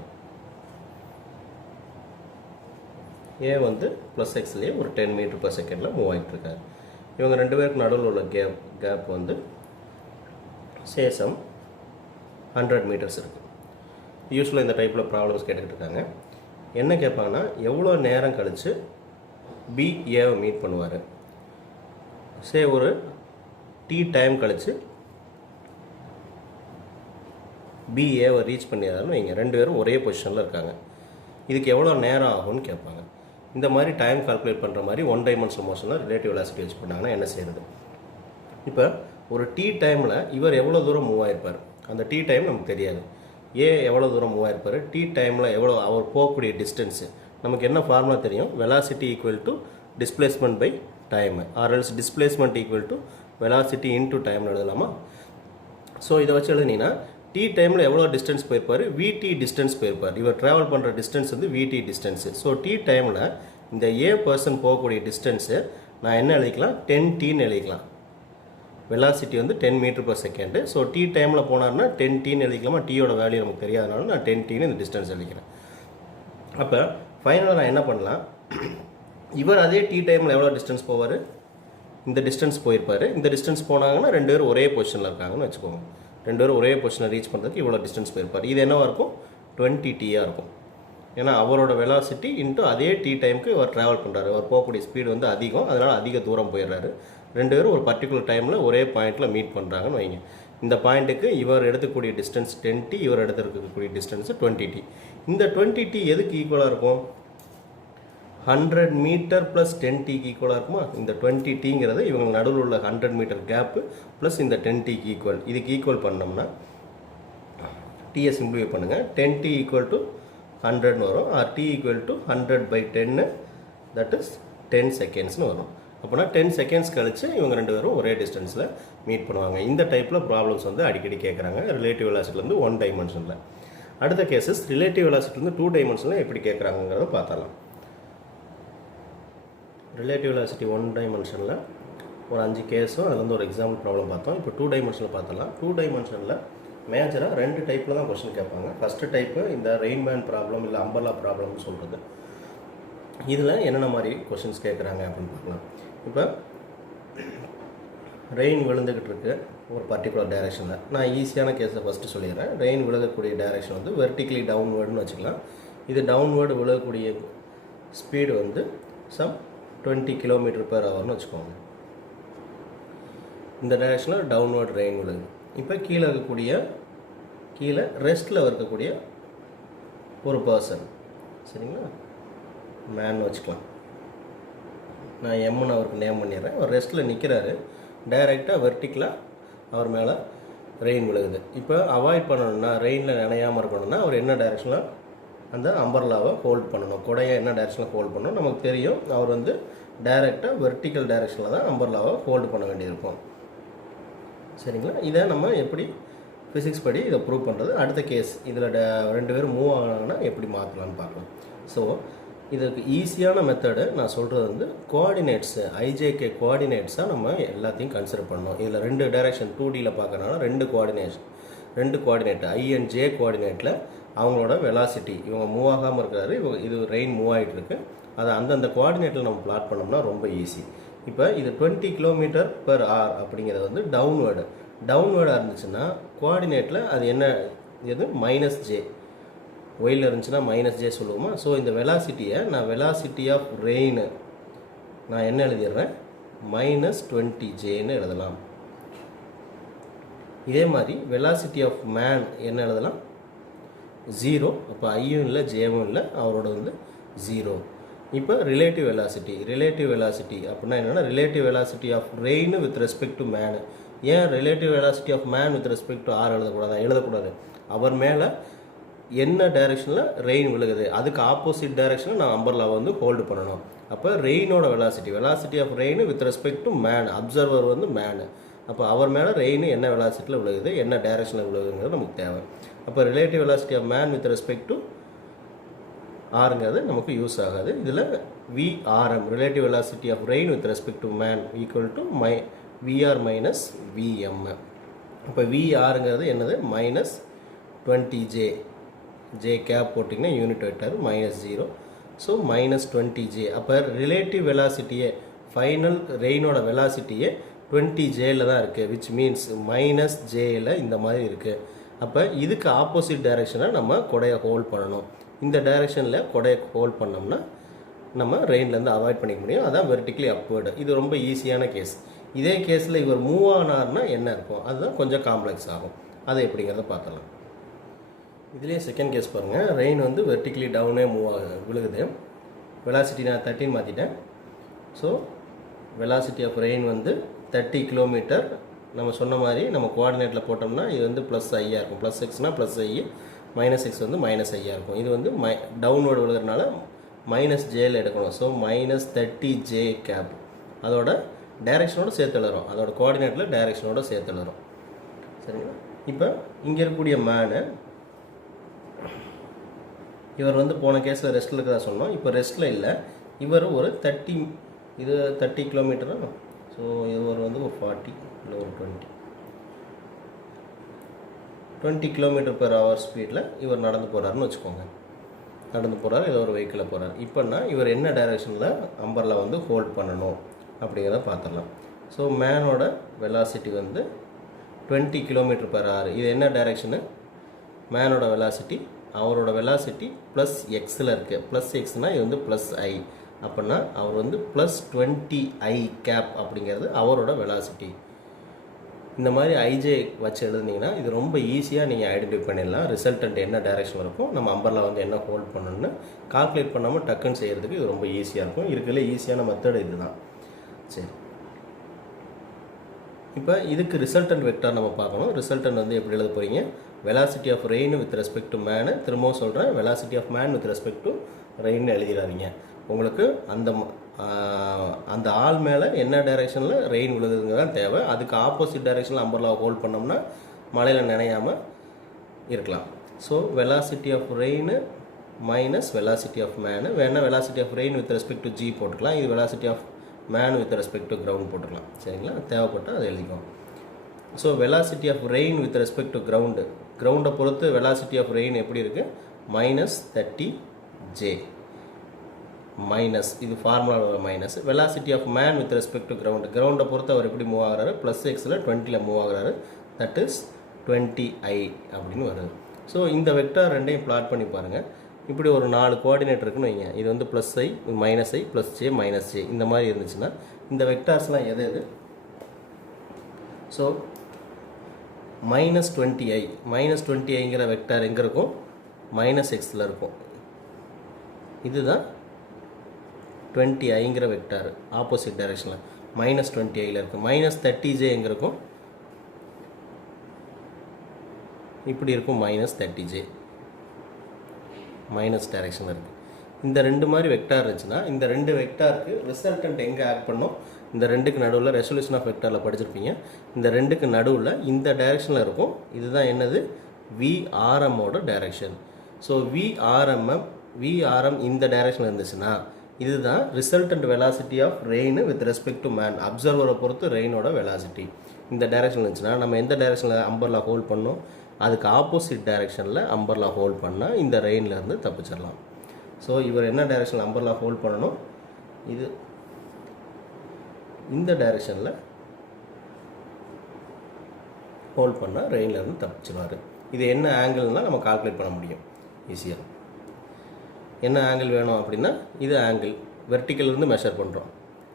A வந்து +xலேயே ஒரு 10 மீட்டர்/செகண்டில் மூவ் ஆகிட்டுருக்காரு. இவங்க 2 பேருக்கு நடுவில் உள்ள கேப் வந்து சேசம் 100 மீட்டர்ஸ் இருக்குது. யூஸ்வலாக இந்த டைப்பில் ப்ராப்ளம்ஸ் கேட்டுக்கிட்டு இருக்காங்க. என்ன கேட்பாங்கன்னா, எவ்வளோ நேரம் கழித்து B Aவை மீட் பண்ணுவார்? ஒரு T டைம் கழித்து B Aவை ரீச் பண்ணிடுறாருன்னு வைங்க. 2 பேரும் ஒரே பொசிஷனில் இருக்காங்க. இதுக்கு எவ்வளோ நேரம் ஆகும்னு கேட்பாங்க. இந்த மாதிரி டைம் கால்குலேட் பண்ணுற மாதிரி ஒன் டைமென்ஷனல் மோஷனில் ரிலேட்டிவ் வெலாசிட்டி யூஸ் பண்ணாங்கன்னா என்ன செய்கிறது? இப்போ ஒரு டி டைமில் இவர் எவ்வளோ தூரம் மூவ் ஆகிருப்பார், அந்த டி டைம் நமக்கு தெரியாது. ஏ எவ்வளோ தூரம் மூவ் ஆகிருப்பார், டி டைமில் எவ்வளோ அவர் போகக்கூடிய டிஸ்டன்ஸு நமக்கு என்ன ஃபார்முலா தெரியும்? Velocity equal to displacement by time, or else displacement equal to velocity into டைம்னு எழுதலாமா? ஸோ இதை வச்சு எழுதினீங்கன்னா டி டைமில் எவ்வளோ டிஸ்டன்ஸ் போயிருப்பார், விடி டிஸ்டன்ஸ் போயிருப்பார். இவர் ட்ராவல் பண்ணுற டிஸ்டன்ஸ் வந்து விடி டிஸ்டன்ஸு. ஸோ டி டைமில் இந்த ஏ பர்சன் போகக்கூடிய டிஸ்டன்ஸு நான் என்ன எழுதிக்கலாம்? 10t எழுதிக்கலாம். வெலாசிட்டி வந்து 10 மீட்டர்/செகண்டு. ஸோ டி டைமில் போனார்னா 10t எழுதிக்கலாமா? டீயோட வேல்யூ நமக்கு தெரியாதனால நான் 10t இந்த டிஸ்டன்ஸ் எழுதிக்கிறேன். அப்போ ஃபைனலாக நான் என்ன பண்ணலாம்? இவர் அதே டி டைமில் எவ்வளோ டிஸ்டன்ஸ் போவார்? இந்த டிஸ்டன்ஸ் போயிருப்பார். இந்த டிஸ்டன்ஸ் போனாங்கன்னா 2 பேரும் ஒரே பொசிஷனில் இருக்காங்கன்னு வச்சுக்கோங்க. 2 பேரும் ஒரே பொசிஷனை ரீச் பண்ணுறதுக்கு இவ்வளோ டிஸ்டன்ஸ் போயிருப்பார். இது என்னவாக இருக்கும்? 20t இருக்கும். ஏன்னா அவரோட வெலாசிட்டி இன்ட்டு அதே டி டைமுக்கு இவர் ட்ராவல் பண்ணுறாரு. அவர் போகக்கூடிய ஸ்பீடு வந்து அதிகம், அதனால் அதிக தூரம் போயிடுறாரு. 2 பேரும் ஒரு பர்டிகுலர் டைமில் ஒரே பாயிண்ட்டில் மீட் பண்ணுறாங்கன்னு வைங்க. இந்த பாயிண்ட்டுக்கு இவர் எடுத்துக்கூடிய டிஸ்டன்ஸ் 10t, இவர் எடுத்துக்கூடிய டிஸ்டன்ஸு 20t. இந்த 20t எதுக்கு ஈக்குவலாக இருக்கும்? 100 மீட்டர் ப்ளஸ் 10tக்கு ஈக்குவலாக இருக்குமா? இந்த 20tங்கிறது இவங்க நடுவில் உள்ள 100 மீட்டர் கேப்பு ப்ளஸ் இந்த 10tக்கு ஈக்குவல். இதுக்கு ஈக்குவல் பண்ணோம்னா டீயை சிம்பிளிஃபை பண்ணுங்கள். 10t ஈக்குவல் டு 100ன்னு வரும். Or t equal to 100/10, that is 10 செகண்ட்ஸ்னு வரும். அப்போனா 10 செகண்ட்ஸ் கழிச்சு இவங்க 2 பேரும் ஒரே டிஸ்டன்ஸில் மீட் பண்ணுவாங்க. இந்த டைப்பில் ப்ராப்ளம்ஸ் வந்து அடிக்கடி கேட்குறாங்க ரிலேட்டிவ் வெலாசிட்டிலேருந்து 1 டைமென்ஷனில். அடுத்த கேசஸ் ரிலேட்டிவ் வெலாசிட்டிலேருந்து 2 டைமென்ஷனில் எப்படி கேட்குறாங்கிறத பார்த்தலாம். ரிலேட்டிவ் வெலாசிட்டி 1 டைமென்ஷனில் ஒரு 5 கேஸும் அதில் வந்து ஒரு எக்ஸாம்பிள் ப்ராப்ளம் பார்த்தோம். இப்போ 2 டைமென்ஷனில் பார்த்தலாம். 2 டைமென்ஷனில் மேஜராக 2 டைப்பில் தான் கொஸ்டின் கேட்பாங்க. ஃபஸ்ட்டு டைப்பு இந்த ரெயின்மேன் ப்ராப்ளம் இல்லை அம்பர்லா ப்ராப்ளம்னு சொல்கிறது. இதில் என்னென்ன மாதிரி கொஸ்டின்ஸ் கேட்குறாங்க அப்படின்னு பார்க்கலாம். இப்போ ரெயின் விழுந்துக்கிட்டு இருக்கு ஒரு பர்டிகுலர் டைரெக்ஷனில். நான் ஈஸியான கேஸை ஃபஸ்ட்டு சொல்லிடுறேன். ரெயின் விழுகக்கூடிய டைரெக்ஷன் வந்து வெர்டிக்கலி டவுன்வேர்டுன்னு வச்சுக்கலாம். இது டவுன்வேர்டு விழுகக்கூடிய ஸ்பீடு வந்து சம் 20 km/hன்னு வச்சுக்கோங்க. இந்த டைரெக்ஷனில் டவுன்வர்ட் ரெயின் விழுது. இப்போ கீழே ரெஸ்ட்டில் இருக்கக்கூடிய ஒரு பர்சன், சரிங்களா, மேன் வச்சுக்கலாம். நான் எம்னு அவருக்கு நேம் பண்ணிடுறேன். அவர் ரெஸ்ட்டில் நிற்கிறாரு. டைரெக்டாக வெர்டிக்கலாக அவர் மேலே ரெயின் விழுகுது. இப்போ அவாய்ட் பண்ணணும்னா, ரெயினில் நினையாமல் இருக்கணும்னா அவர் என்ன டைரெக்ஷனில் அந்த அம்பர்லாவை ஹோல்ட் பண்ணணும், கொடையை என்ன டைரெக்ஷனில் ஹோல்ட் பண்ணணும் நமக்கு தெரியும். அவர் வந்து டைரெக்டாக வெர்டிக்கல் டைரெக்ஷனில் தான் அம்பர்லாவை ஹோல்டு பண்ண வேண்டியிருக்கும். சரிங்களா? இதை நம்ம எப்படி ஃபிசிக்ஸ் படி இதை ப்ரூவ் பண்ணுறது அடுத்த கேஸ். இதில் 2 பேரும் மூவ் ஆனாங்கன்னா எப்படி மாற்றலான்னு பார்க்கலாம். ஸோ இதுக்கு ஈஸியான மெத்தடு நான் சொல்கிறது வந்து கோஆர்டினேட்ஸு, ஐஜேகே கோஆர்டினேட்ஸாக நம்ம எல்லாத்தையும் கன்சிடர் பண்ணணும். இதில் 2 டைரெக்ஷன் 2Dயில் பார்க்கறனால 2 கோஆர்டினேட் ஐ அண்ட் ஜே கோஆர்டினேட்டில் அவங்களோட வெலாசிட்டி, இவங்க மூவ் ஆகாமல் இருக்கிறாரு, இது ரெயின் மூவ் ஆகிட்டு இருக்கு, அதை அந்தந்த கோஆர்டினேட்டில் நம்ம பிளாட் பண்ணோம்னா ரொம்ப ஈஸி. இப்போ இது 20 km/h அப்படிங்கிறது வந்து டவுன்வேர்டாக இருந்துச்சுன்னா கோஆர்டினேட்டில் அது என்ன, இது -j, ஒயில் இருந்துச்சுன்னா -j சொல்லுவோமா. ஸோ இந்த வெலாசிட்டியை நான் வெலாசிட்டி ஆஃப் ரெயின் நான் என்ன எழுதிடுறேன்? -20j எழுதலாம். இதே மாதிரி வெலாசிட்டி ஆஃப் மேன் என்ன எழுதலாம்? 0. அப்போ ஐயும் இல்லை ஜேவும் இல்லை, அவரோட வந்து 0. இப்போ ரிலேட்டிவ் வெலாசிட்டி அப்படின்னா என்னென்னா relative velocity of rain with respect to man. ஏன் relative velocity of man with respect to R எழுதக்கூடாது? அவர் மேலே என்ன டைரெக்ஷனில் ரெயின் விழுகுது அதுக்கு ஆப்போசிட் டைரெக்ஷனில் நான் அம்பர்லாவை வந்து ஹோல்டு பண்ணணும். அப்போ ரெயினோட velocity of rain with respect to man, observer வந்து மேனு. அப்போ அவர் மேலே ரெயின் என்ன வெலாசிட்டியில் விழுகுது, என்ன டைரெக்ஷனில் விழுகுதுங்கிறது நமக்கு தேவை. அப்போ relative velocity of man with respect to ஆருங்கிறது நமக்கு யூஸ் ஆகாது. இதில் VRM, relative velocity of rain with respect to man equal to VR minus VM. இப்போ விஆருங்கிறது என்னது? -20j, ஜே கேப் போட்டிங்கன்னா யூனிட் வெக்டர் -0. So -20j. அப்போ ரிலேட்டிவ் வெலாசிட்டியே, ஃபைனல் ரெயினோட வெலாசிட்டியே 20jல தான் இருக்குது, விச் மீன்ஸ் -jல இந்த மாதிரி இருக்குது. அப்போ இதுக்கு ஆப்போசிட் டைரெக்ஷனை நம்ம கொடையை ஹோல்ட் பண்ணணும். இந்த டைரெக்ஷனில் கொடையை ஹோல்ட் பண்ணோம்னா நம்ம ரெயின்லேருந்து அவாய்ட் பண்ணிக்க முடியும். அதான் வெர்டிக்கலி அப்வேர்டு. இது ரொம்ப ஈஸியான கேஸ். இதே கேஸில் இவர் மூவ் ஆனார்னா என்ன இருக்கும், அதுதான் கொஞ்சம் காம்ப்ளெக்ஸ் ஆகும். அதை எப்படிங்கிறத பார்க்கலாம். இதுலேயே செகண்ட் கேஸ் பாருங்கள். ரெயின் வந்து வெர்டிக்கலி டவுனே விழுகுது. வெலாசிட்டி நான் 30 மாற்றிட்டேன். ஸோ வெலாசிட்டி ஆஃப் ரெயின் வந்து 30 கிலோமீட்டர். நம்ம சொன்ன மாதிரி நம்ம கோஆர்டினேட்டில் போட்டோம்னா இது வந்து ப்ளஸ் ஐயாக இருக்கும். Plus எக்ஸ்னால் plus i, minus X வந்து மைனஸ் ஐயாக இருக்கும். இது வந்து டவுன்வர்டு விழுகிறதுனால மைனஸ் ஜேயில் எடுக்கணும். ஸோ மைனஸ் 30 ஜே கேப் அதோட டைரெக்ஷனோட சேர்த்து எழுதுறோம். அதோட கோஆர்டினேட்டில் டைரெக்ஷனோட சேர்த்து எழுதுறோம். சரிங்களா? இப்போ இங்கே இருக்கக்கூடிய மேனு இவர் வந்து போன கேஸில் ரெஸ்ட்டில் இருக்கிறதா சொன்னோம். இப்போ ரெஸ்ட்டில் இல்லை. இவர் ஒரு 30 கிலோமீட்டரா. ஸோ இவர் வந்து ஒரு 40 இல்லை ஒரு 20 கிலோமீட்டர் பெர் ஹவர் ஸ்பீடில் இவர் நடந்து போகிறாருன்னு வச்சுக்கோங்க. நடந்து போகிறார், ஏதோ ஒரு வெஹிக்கிளில் போகிறார். இப்போன்னா இவர் என்ன டைரெக்ஷனில் அம்பர்லா வந்து ஹோல்ட் பண்ணணும் அப்படிங்கிறத பார்த்துடலாம். ஸோ மேனோட வெலாசிட்டி வந்து 20 கிலோமீட்டர் பெர் ஹவர். இது என்ன டைரெக்ஷனு? மேனோட வெலாசிட்டி, அவரோட வெலாசிட்டி ப்ளஸ் எக்ஸில் இருக்குது. ப்ளஸ் எக்ஸ்னால் இது வந்து ப்ளஸ் ஐ. அப்படின்னா அவர் வந்து ப்ளஸ் 20 ஐ கேப் அப்படிங்கிறது அவரோட வெலாசிட்டி. இந்த மாதிரி ஐஜே வச்சு எழுதுனீங்கன்னா இது ரொம்ப ஈஸியாக நீங்கள் ஐடென்டிஃபை பண்ணிடலாம். ரிசல்டன்ட் என்ன டைரெக்ஷன் இருக்கும், நம்ம அம்பர்லா வந்து என்ன ஹோல்ட் பண்ணணும்னு கால்குலேட் பண்ணாமல் டக்குன்னு செய்கிறதுக்கு இது ரொம்ப ஈஸியாக இருக்கும். இருக்கிறதுல ஈஸியான மெத்தட் இது தான். சரி, இப்போ இதுக்கு ரிசல்டன்ட் வெக்டார் நம்ம பார்க்கணும். ரிசல்டன்ட் வந்து எப்படி எழுத போகிறீங்க? Velocity of rain with respect to man. திரும்பவும் சொல்கிறேன், velocity of man with respect to rain எழுதிடாதீங்க. உங்களுக்கு அந்த ஆள் மேலே என்ன டைரெக்ஷனில் ரெயின் விழுதுங்க தான் தேவை. அதுக்கு ஆப்போசிட் டைரெக்ஷனில் அம்பர்லாவை ஹோல்ட் பண்ணோம்னா மழையில் நினையாமல் இருக்கலாம். So velocity of rain minus velocity of man. வேணால் velocity of rain with respect to G போட்டுக்கலாம். இது velocity of man with respect to ground போட்டுக்கலாம். சரிங்களா? தேவைப்பட்டால் அதை எழுதிக்கும். So velocity of rain with respect to கிரவுண்டை பொறுத்து வெலாசிட்டி ஆஃப் ரெயின் எப்படி இருக்குது? மைனஸ் 30 ஜே மைனஸ், இது ஃபார்முலாவோட minus. Velocity of man with respect to கிரவுண்டை பொறுத்து அவர் எப்படி மூவ் ஆகிறாரு? ப்ளஸ் எக்ஸில் 20ல் மூவ் ஆகிறாரு. தட் இஸ் 20 ஐ அப்படின்னு வருது. ஸோ இந்த வெக்டார் ரெண்டையும் பிளாட் பண்ணி பாருங்கள். இப்படி ஒரு 4 கோஆர்டினேட் இருக்குன்னு வைங்க. இது வந்து plus i, minus i, plus j, minus j இந்த மாதிரி இருந்துச்சுன்னா இந்த வெக்டார்ஸ்லாம் எது எது? ஸோ மைனஸ் 20i, மைனஸ் 20iங்கிற வெக்டார் எங்கே இருக்கும்? மைனஸ் எக்ஸில் இருக்கும். இதுதான் 20iங்கிற வெக்டார் ஆப்போசிட் டைரெக்ஷனில் மைனஸ் 20iயில் இருக்குது. மைனஸ் 30j எங்கே இருக்கும்? இப்படி இருக்கும். மைனஸ் 30j மைனஸ் டைரெக்ஷனில் இருக்குது. இந்த ரெண்டு மாதிரி வெக்டார் இருந்துச்சுன்னா இந்த ரெண்டு வெக்டாருக்கு ரிசல்டன்ட் எங்கே ஆட் பண்ணோம்? இந்த ரெண்டுக்கு நடுவில் ரெசல்யூஷன் ஆஃப் வெக்டாரில் படிச்சிருப்பீங்க. இந்த ரெண்டுக்கு நடுவில் இந்த டைரெக்ஷனில் இருக்கும். இதுதான் என்னது? விஆர்எம்மோட டைரெக்ஷன். ஸோ விஆர்எம் இந்த டைரெக்ஷனில் இருந்துச்சுன்னா இதுதான் resultant velocity of rain with respect to man. அப்சர்வரை பொறுத்து ரெயினோட வெலாசிட்டி இந்த டைரெக்ஷன் இருந்துச்சுன்னா நம்ம எந்த டைரெக்ஷனில் அம்பர்லா ஹோல்ட் பண்ணோம்? அதுக்கு ஆப்போசிட் டைரெக்ஷனில் அம்பர்லா ஹோல்ட் பண்ணால் இந்த ரெயின்லேருந்து தப்பிச்சிடலாம். ஸோ இவர் என்ன டைரெக்ஷனில் அம்பர்லா ஹோல்ட் பண்ணணும்? இது இந்த டைரெக்ஷனில் ஹோல்ட் பண்ணால் ரெயின்லேருந்து தப்பிச்சிடுவார். இது என்ன ஆங்கிள்னால் நம்ம கால்குலேட் பண்ண முடியும் ஈஸியாக. என்ன ஆங்கிள் வேணும் அப்படின்னா இது ஆங்கிள் வெர்டிக்கல்லேருந்து மெஷர் பண்ணுறோம்.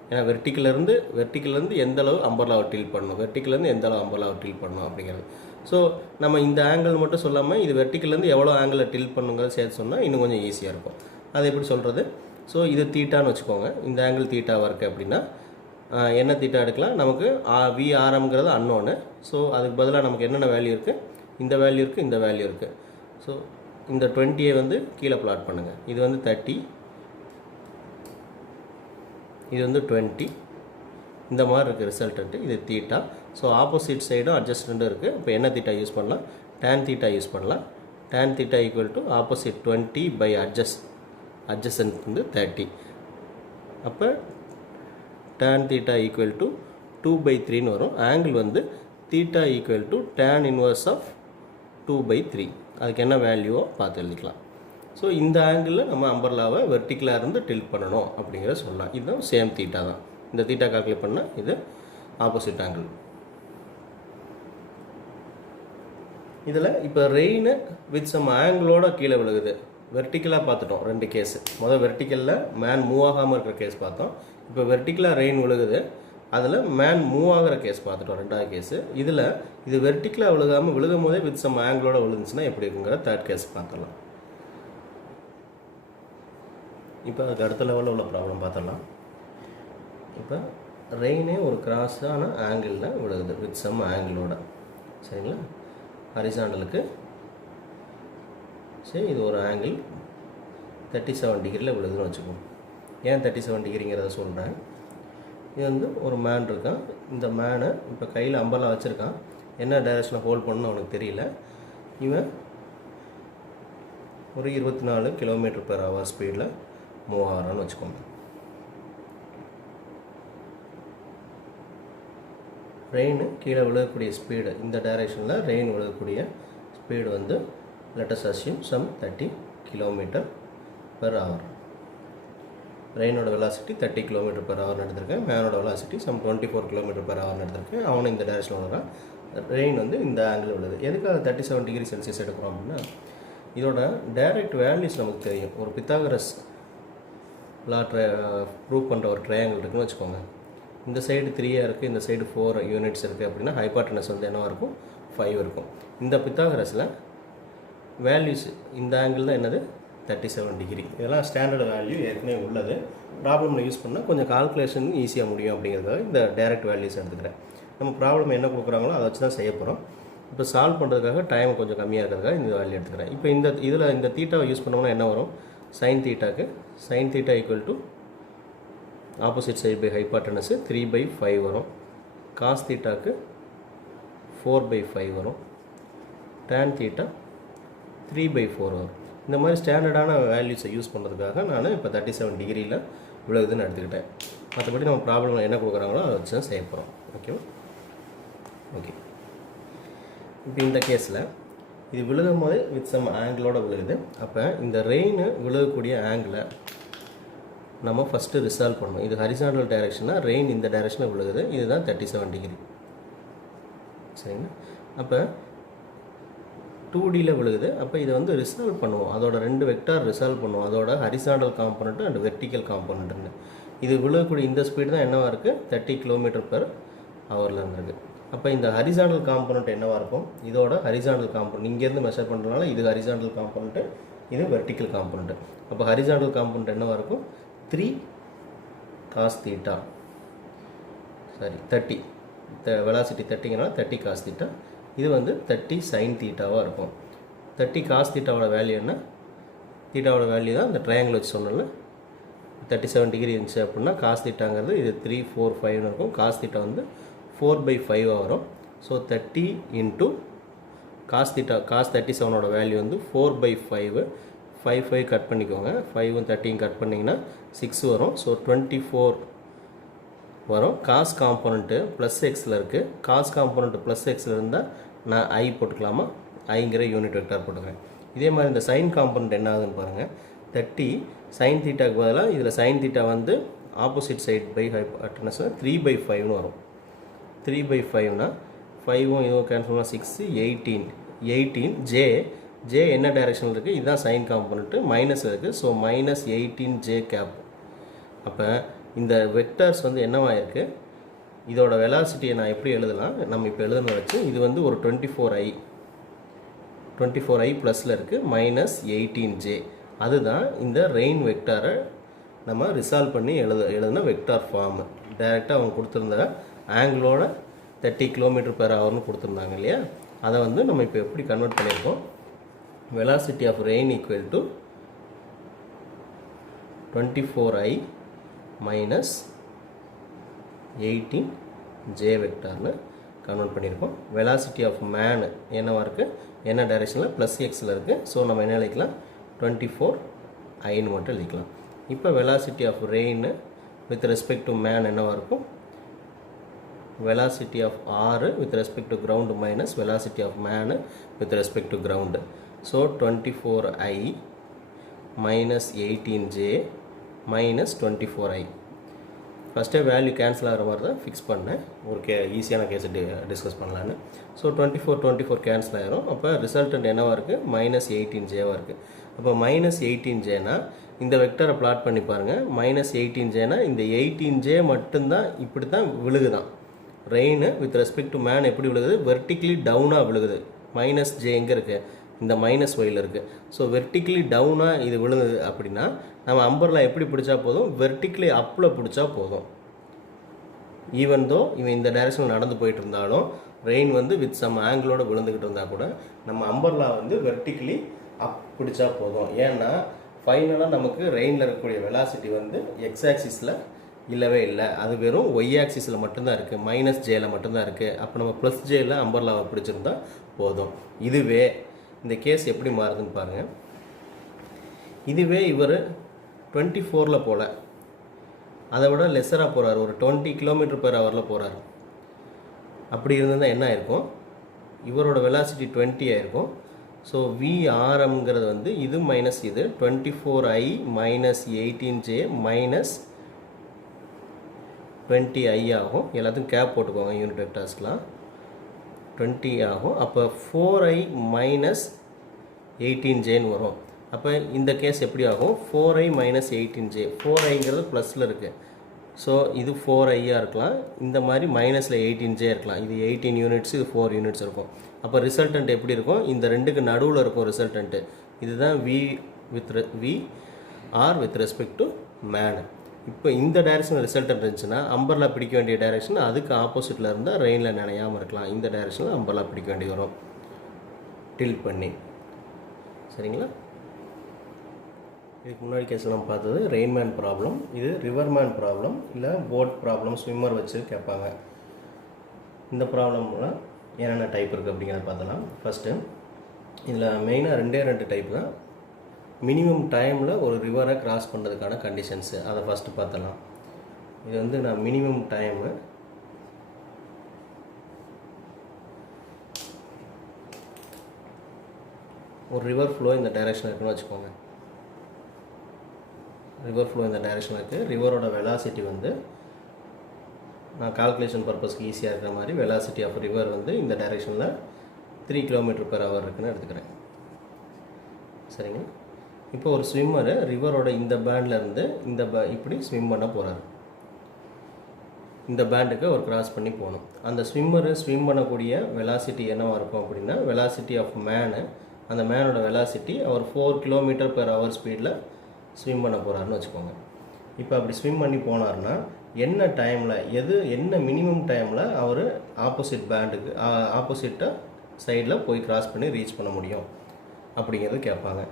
ஏன்னா வெர்டிக்கல்லேருந்து எந்த அளவு அம்பர்லாவை டீல் பண்ணணும், வெர்டிக்கல்லேருந்து எந்த அளவு அம்பர்லாவை டீல் பண்ணணும் அப்படிங்கிறது. ஸோ நம்ம இந்த ஆங்கிள் மட்டும் சொல்லாமல் இது வெர்டிக்கல்லேருந்து எவ்வளோ ஆங்கிளில் டீல் பண்ணுங்கிறத சேர்த்து சொன்னால் இன்னும் கொஞ்சம் ஈஸியாக இருக்கும். அது எப்படி சொல்கிறது? ஸோ இது தீட்டான்னு வச்சுக்கோங்க. இந்த ஆங்கிள் தீட்டாவாக இருக்குது அப்படின்னா என்ன தீட்டா எடுக்கலாம்? நமக்கு விஆர்எம்ங்கிறது அன்னோன்னு. ஸோ அதுக்கு பதிலாக நமக்கு என்னென்ன வேல்யூ இருக்குது? இந்த வேல்யூ இருக்குது, இந்த வேல்யூ இருக்குது. ஸோ இந்த 20ஐ வந்து கீழே பிளாட் பண்ணுங்கள். இது வந்து 30, இது வந்து 20, இந்த மாதிரி இருக்குது ரிசல்டன்ட்டு. இது தீட்டா. ஸோ ஆப்போசிட் சைடும் அட்ஜஸ்டண்ட்டும் இருக்குது. இப்போ என்ன தீட்டா யூஸ் பண்ணலாம்? டேன் தீட்டா யூஸ் பண்ணலாம். Tan theta equal to opposite 20 by adjacent வந்து 30. அப்போ டேன் தீட்டா ஈக்குவல் டு 2/3ன்னு வரும். ஆங்கிள் வந்து theta equal to tan inverse of 2/3. அதுக்கு என்ன வேல்யூவோ பார்த்து எழுதிக்கலாம். ஸோ இந்த ஆங்கிளில் நம்ம அம்பர்லாவை வெர்டிக்கலாக இருந்து டில்ட் பண்ணணும் அப்படிங்கிற சொல்லலாம். இதுதான் சேம் தீட்டா தான். இந்த தீட்டா கால்குலேட் பண்ணால் இது ஆப்போசிட் ஆங்கிள். இதில் இப்போ ரெயின் வித் சம் ஆங்கிளோட கீழே விழுகுது. வெர்டிக்கலாக பார்த்துட்டோம் ரெண்டு கேஸு. முதல் வெர்டிக்கலில் மேன் மூவ் ஆகாமல் இருக்கிற கேஸ் பார்த்தோம். இப்போ வெர்டிக்கலாக ரெயின் விழுகுது, அதில் மேன் மூவ் ஆகிற கேஸ் பார்த்துட்டோம் ரெண்டாவது கேஸு. இதில் இது வெர்டிக்கலாக விழுகும் போதே வித் சம் ஆங்கிளோட விழுந்துச்சுன்னா எப்படி இருக்குங்கிற தேர்ட் கேஸ் பார்த்துடலாம். இப்போ அதுக்கு அடுத்த லெவலில் உள்ள ப்ராப்ளம் பார்த்துடலாம். இப்போ ரெயினே ஒரு கிராஸான ஆங்கிளில் விழுகுது வித் சம் ஆங்கிளோட, சரிங்களா? ஹரிசாண்டலுக்கு சரி, இது ஒரு ஆங்கிள் 37 டிகிரியில் விழுகுதுன்னு வச்சுக்கோங்க. ஏன் 37 டிகிரிங்கிறத சொல்கிறேன். இது வந்து ஒரு மேன் இருக்கான். இந்த மேனை இப்போ கையில் அம்பலா வச்சுருக்கான். என்ன டைரெக்ஷனில் ஹோல்ட் பண்ணணும்னு அவனுக்கு தெரியல. இவன் ஒரு 24 km/h ஸ்பீடில் மூவ் ஆகிறான்னு வச்சுக்கோங்க. ரெயின் கீழே விழுகக்கூடிய ஸ்பீடு, இந்த டைரெக்ஷனில் ரெயின் விழுகக்கூடிய ஸ்பீடு வந்து let us assume some 30 km/h. ரெயினோட வெலாசிட்டி 30 km/h எடுத்திருக்கேன். மேனோட வெலாசிட்டி சம் 24 km/h எடுத்திருக்கேன். அவனும் இந்த டைரெக்ஷனில் வரான். ரெயின் வந்து இந்த ஆங்கிள் விழுது. எதுக்காக 37 டிகிரி செல்சியஸ் எடுக்கிறோம் அப்படின்னா, இதோட டைரக்ட் வேல்யூஸ் நமக்கு தெரியும். ஒரு பித்தாகரஸ் லா ப்ரூவ் பண்ணுற ஒரு ட்ரையாங்கிள் இருக்குன்னு வச்சுக்கோங்க. இந்த சைடு 3 இருக்குது, இந்த சைடு 4 யூனிட்ஸ் இருக்குது அப்படின்னா ஹைபாட்டனஸ் வந்து என்னவாக இருக்கும், 5 இருக்கும். இந்த பித்தாகரஸில் வேல்யூஸ் இந்த ஆங்கிள் தான் என்னது, 37 டிகிரி. இதெல்லாம் ஸ்டாண்டர்ட் வேல்யூ ஏற்கனவே உள்ளது. ப்ராப்ளமில் யூஸ் பண்ணால் கொஞ்சம் கால்குலேஷன் ஈஸியாக முடியும் அப்படிங்கிறதுக்காக இந்த டைரக்ட் வேல்யூஸ் எடுத்துக்கிறேன். நம்ம ப்ராப்ளம் என்ன கொடுக்குறாங்களோ அதை வச்சு தான் செய்ய போகிறோம். இப்போ சால்வ் பண்ணுறதுக்காக டைம் கொஞ்சம் கம்மியாக இருக்கிறதுக்காக இந்த வேல்யூ எடுத்துக்கிறேன். இப்போ இந்த தீட்டாவை யூஸ் பண்ணோம்னா என்ன வரும், சைன் தீட்டாக்கு sine theta equal to opposite side by hypotenuse 3/5 வரும். காஸ் தீட்டாக்கு 4/5 வரும். டேன் தீட்டா 3/4 வரும். இந்த மாதிரி ஸ்டாண்டர்டான வேல்யூஸை யூஸ் பண்ணுறதுக்காக நான் இப்போ 37 டிகிரியில் விழுகுதுன்னு எடுத்துக்கிட்டேன். மற்றபடி நம்ம ப்ராப்ளம் என்ன கொடுக்குறாங்களோ அதை வச்சு தான் செய்ய போகிறோம். ஓகேவா? ஓகே. இப்போ இந்த கேஸில் இது விழுகும் போது வித் சம் ஆங்கிளோட விழுகுது. அப்போ இந்த ரெயின் விழுகக்கூடிய ஆங்கிளை நம்ம ஃபஸ்ட்டு ரிசால்வ் பண்ணணும். இது ஹரிசாண்டல் டைரெக்ஷனாக ரெயின் இந்த டைரெக்ஷனில் விழுகுது. இதுதான் 37 டிகிரி, சரிங்களா? அப்போ 2Dயில் விழுகுது. அப்போ இதை வந்து ரிசால்வ் பண்ணுவோம். அதோட 2 வெக்டார் ரிசால்வ் பண்ணுவோம். அதோட ஹரிசாண்டல் காம்பனண்ட்டு அண்ட் வெர்டிக்கல் காம்பனண்ட்டுன்னு. இது விழுகக்கூடிய இந்த ஸ்பீடு தான் என்னவாக இருக்குது, 30 km/h இருந்திருக்கு. அப்போ இந்த ஹரிசாண்டல் காம்பனண்ட் என்னவாக இருக்கும், இதோட ஹரிசாண்டல் காம்பனண்ட் இங்கேருந்து மெஷர் பண்ணுறதுனால இது ஹரிசாண்டல் காம்பனண்ட்டு, இது வெர்டிக்கல் காம்பனண்ட்டு. அப்போ ஹரிசாண்டல் காம்பனண்ட் என்னவாக இருக்கும், 3 cos θ, சாரி 30, வெலாசிட்டி 30ங்கனால 30 cos θ. இது வந்து 30 sin θவாக இருக்கும். 30 cos θவோட வேல்யூ என்ன, தீட்டாவோட வேல்யூ தான் இந்த ட்ரையாங்கிள் வச்சு சொன்னல 37 டிகிரி இருந்துச்சு அப்படின்னா காஸ் தீட்டாங்கிறது இது 3, 4, 5 இருக்கும். காஸ் தீட்டா வந்து 4/5 வரும். So 30 into cos theta, cos 37ஓட வேல்யூ வந்து 4/5. 5 கட் பண்ணிக்கோங்க, 5 30 கட் பண்ணிங்கன்னா 6 வரும். ஸோ 24 வரும். காஸ் காம்பனண்ட்டு ப்ளஸ் எக்ஸில் இருக்குது. காஸ் காம்பனண்ட்டு ப்ளஸ் எக்ஸில் இருந்தால் நான் ஐ போட்டுக்கலாமா, ஐங்கிற யூனிட் வெக்டார் போட்டுக்கிறேன். இதே மாதிரி இந்த சைன் காம்பனண்ட் என்ன ஆகுதுன்னு பாருங்கள். 30 சைன் தீட்டாக்கு பதிலாக இதில் சைன் தீட்டா வந்து ஆப்போசிட் சைட் பை ஹைபாட்டனஸ் 3/5ன்னு வரும். 3/5னா 5ம் இதுவும் கேன்சல் பண்ணால் 6, 18 ஜே என்ன டைரெக்ஷனில் இருக்குது, இதுதான் சைன் காம்பனண்ட்டு, மைனஸ் இருக்குது. So -18j cap. அப்போ இந்த வெக்டார்ஸ் வந்து என்னவாக இருக்குது, இதோட வெலாசிட்டியை நான் எப்படி எழுதலாம், நம்ம இப்போ எழுதுன வச்சு இது வந்து ஒரு 24i ப்ளஸில் இருக்குது, -18j. அதுதான் இந்த ரெயின் வெக்டாரை நம்ம ரிசால்வ் பண்ணி எழுதுன வெக்டார் ஃபார்மு. டைரெக்டாக அவங்க கொடுத்துருந்த ஆங்கிளோட 30 km/hன்னு கொடுத்துருந்தாங்க இல்லையா, அதை வந்து நம்ம இப்போ எப்படி கன்வெர்ட் பண்ணியிருக்கோம். Velocity of rain equal to 24i minus 18j வெக்டார்னு கன்வெர்ட் பண்ணியிருக்கோம். வெலாசிட்டி ஆஃப் மேன் என்னவாக இருக்குது, என்ன டைரெக்ஷனில் ப்ளஸ் எக்ஸில் இருக்குது. ஸோ நம்ம என்ன எழுதிக்கலாம், 24iன்னு மட்டும் எழுதிக்கலாம். இப்போ velocity of rain with respect to man என்னவாக இருக்கும், velocity of r with respect to ground minus velocity of man with respect to ground. So 24i minus 18j minus 24i. ஃபஸ்ட்டே வேல்யூ கேன்சல் ஆகிற மாதிரி தான் ஃபிக்ஸ் பண்ணேன், ஒரு ஈஸியான கேஸை டிஸ்கஸ் பண்ணலான்னு. ஸோ 24 கேன்சல் ஆகிரும். அப்போ ரிசல்டன்ட் என்னவாக இருக்குது, -18jவாக இருக்குது. அப்போ -18jனா இந்த வெக்டரை பிளாட் பண்ணி பாருங்கள். -18jனா இந்த 18j மட்டும்தான் இப்படி தான் விழுகுதான். Rain with respect to man எப்படி விழுகுது, வெர்டிக்கலி டவுனாக விழுகுது. -j எங்கே இருக்குது, இந்த மைனஸ் ஒயில் இருக்குது. ஸோ வெர்டிக்கலி டவுனாக இது விழுந்தது அப்படின்னா நம்ம அம்பர்லா எப்படி பிடிச்சா போதும், வெர்டிக்கலி அப்பில் பிடிச்சா போதும். ஈவன் தோ இவன் இந்த டைரெக்ஷனில் நடந்து போயிட்டு இருந்தாலும் ரெயின் வந்து வித் சம் ஆங்கிளோட விழுந்துக்கிட்டு இருந்தால் கூட நம்ம அம்பர்லா வந்து வெர்டிக்கலி அப் பிடிச்சா போதும். ஏன்னா ஃபைனலாக நமக்கு ரெயினில் இருக்கக்கூடிய வெலாசிட்டி வந்து எக்ஸ் ஆக்சிஸில் இல்லவே இல்லை, அது வெறும் ஒய் ஆக்சிஸில் மட்டும்தான் இருக்குது, மைனஸ் ஜேயில் மட்டும்தான் இருக்குது. அப்போ நம்ம ப்ளஸ் ஜேயில் அம்பர்லாவை பிடிச்சிருந்தா போதும். இதுவே இந்த கேஸ் எப்படி மாறுதுன்னு பாருங்கள். இதுவே இவர் 24 போல் அதை விட லெஸராக போகிறார், ஒரு 20 km/h போகிறார். அப்படி இருந்தால் என்ன ஆயிருக்கும், இவரோட வெலாசிட்டி 20 ஆயிருக்கும். ஸோ விஆர்எம்ங்கிறது வந்து இது மைனஸ் இது 24i minus 18j minus 20i ஆகும். எல்லாத்துக்கும் கேப் போட்டுக்கோங்க, யூனிட் வெக்டார்ஸ்லாம் 20 ஆகும். அப்போ 4i மைனஸ் 18jன்னு வரும். அப்போ இந்த கேஸ் எப்படி ஆகும், 4i மைனஸ் 18j, 4iங்கிறது ப்ளஸில் இருக்குது. ஸோ இது 4iயாக இருக்கலாம், இந்த மாதிரி மைனஸில் 18j இருக்கலாம். இது 18 யூனிட்ஸ், இது 4 யூனிட்ஸ் இருக்கும். அப்போ ரிசல்டன்ட் எப்படி இருக்கும், இந்த ரெண்டுக்கு நடுவில் இருக்கும் ரிசல்டன்ட்டு. இதுதான் VR with respect to man. இப்போ இந்த டைரெக்ஷனில் ரிசல்டன்ட் இருந்துச்சுன்னா அம்பர்லா பிடிக்க வேண்டிய டைரெக்ஷன் அதுக்கு ஆப்போசிட்டில் இருந்தால் ரெயினில் நினையாமல் இருக்கலாம். இந்த டைரெக்ஷனில் அம்பர்லா பிடிக்க வேண்டி வரும் டில்ட் பண்ணி. சரிங்களா? இதுக்கு முன்னாடி கேஸில் நம்ம பார்த்தது ரெயின்மேன் ப்ராப்ளம், இது ரிவர்மேன் ப்ராப்ளம், இல்லை போட் ப்ராப்ளம், ஸ்விம்மர் வச்சு கேட்பாங்க. இந்த ப்ராப்ளமில் என்னென்ன டைப் இருக்குது அப்படிங்கிறத பார்த்தலாம். ஃபஸ்ட்டு இதில் மெயினாக ரெண்டு டைப் தான். மினிமம் டைமில் ஒரு ரிவரை கிராஸ் பண்ணுறதுக்கான கண்டிஷன்ஸு, அதை ஃபஸ்ட்டு பார்த்தலாம். இது வந்து நான் மினிமம் டைமு ஒரு ரிவர் ஃப்ளோ இந்த டைரெக்ஷன் இருக்குன்னு வச்சுக்கோங்க. ரிவர் ஃப்ளோ இந்த டைரெக்ஷன் இருக்குது. ரிவரோட வெலாசிட்டி வந்து நான் கால்குலேஷன் பர்பஸ்க்கு ஈஸியாக இருக்கிற மாதிரி வெலாசிட்டி ஆஃப் ரிவர் வந்து இந்த டைரெக்ஷனில் 3 km/h இருக்குன்னு எடுத்துக்கிறேன். சரிங்க? இப்போ ஒரு ஸ்விம்மரு ரிவரோட இந்த பேண்ட்லேருந்து இந்த இப்படி ஸ்விம் பண்ண போகிறாரு. இந்த பேண்டுக்கு அவர் கிராஸ் பண்ணி போகணும். அந்த ஸ்விம்மரு ஸ்விம் பண்ணக்கூடிய வெலாசிட்டி என்னவாக இருக்கும் அப்படின்னா, வெலாசிட்டி ஆஃப் மேனு, அந்த மேனோட வெலாசிட்டி அவர் 4 km/h ஸ்பீடில் ஸ்விம் பண்ண போகிறாருன்னு வச்சுக்கோங்க. இப்போ அப்படி ஸ்விம் பண்ணி போனார்னா என்ன டைமில் என்ன மினிமம் டைமில் அவர் ஆப்போசிட் பேண்டுக்கு ஆப்போசிட்டாக சைடில் போய் கிராஸ் பண்ணி ரீச் பண்ண முடியும் அப்படிங்கிறது கேட்பாங்க.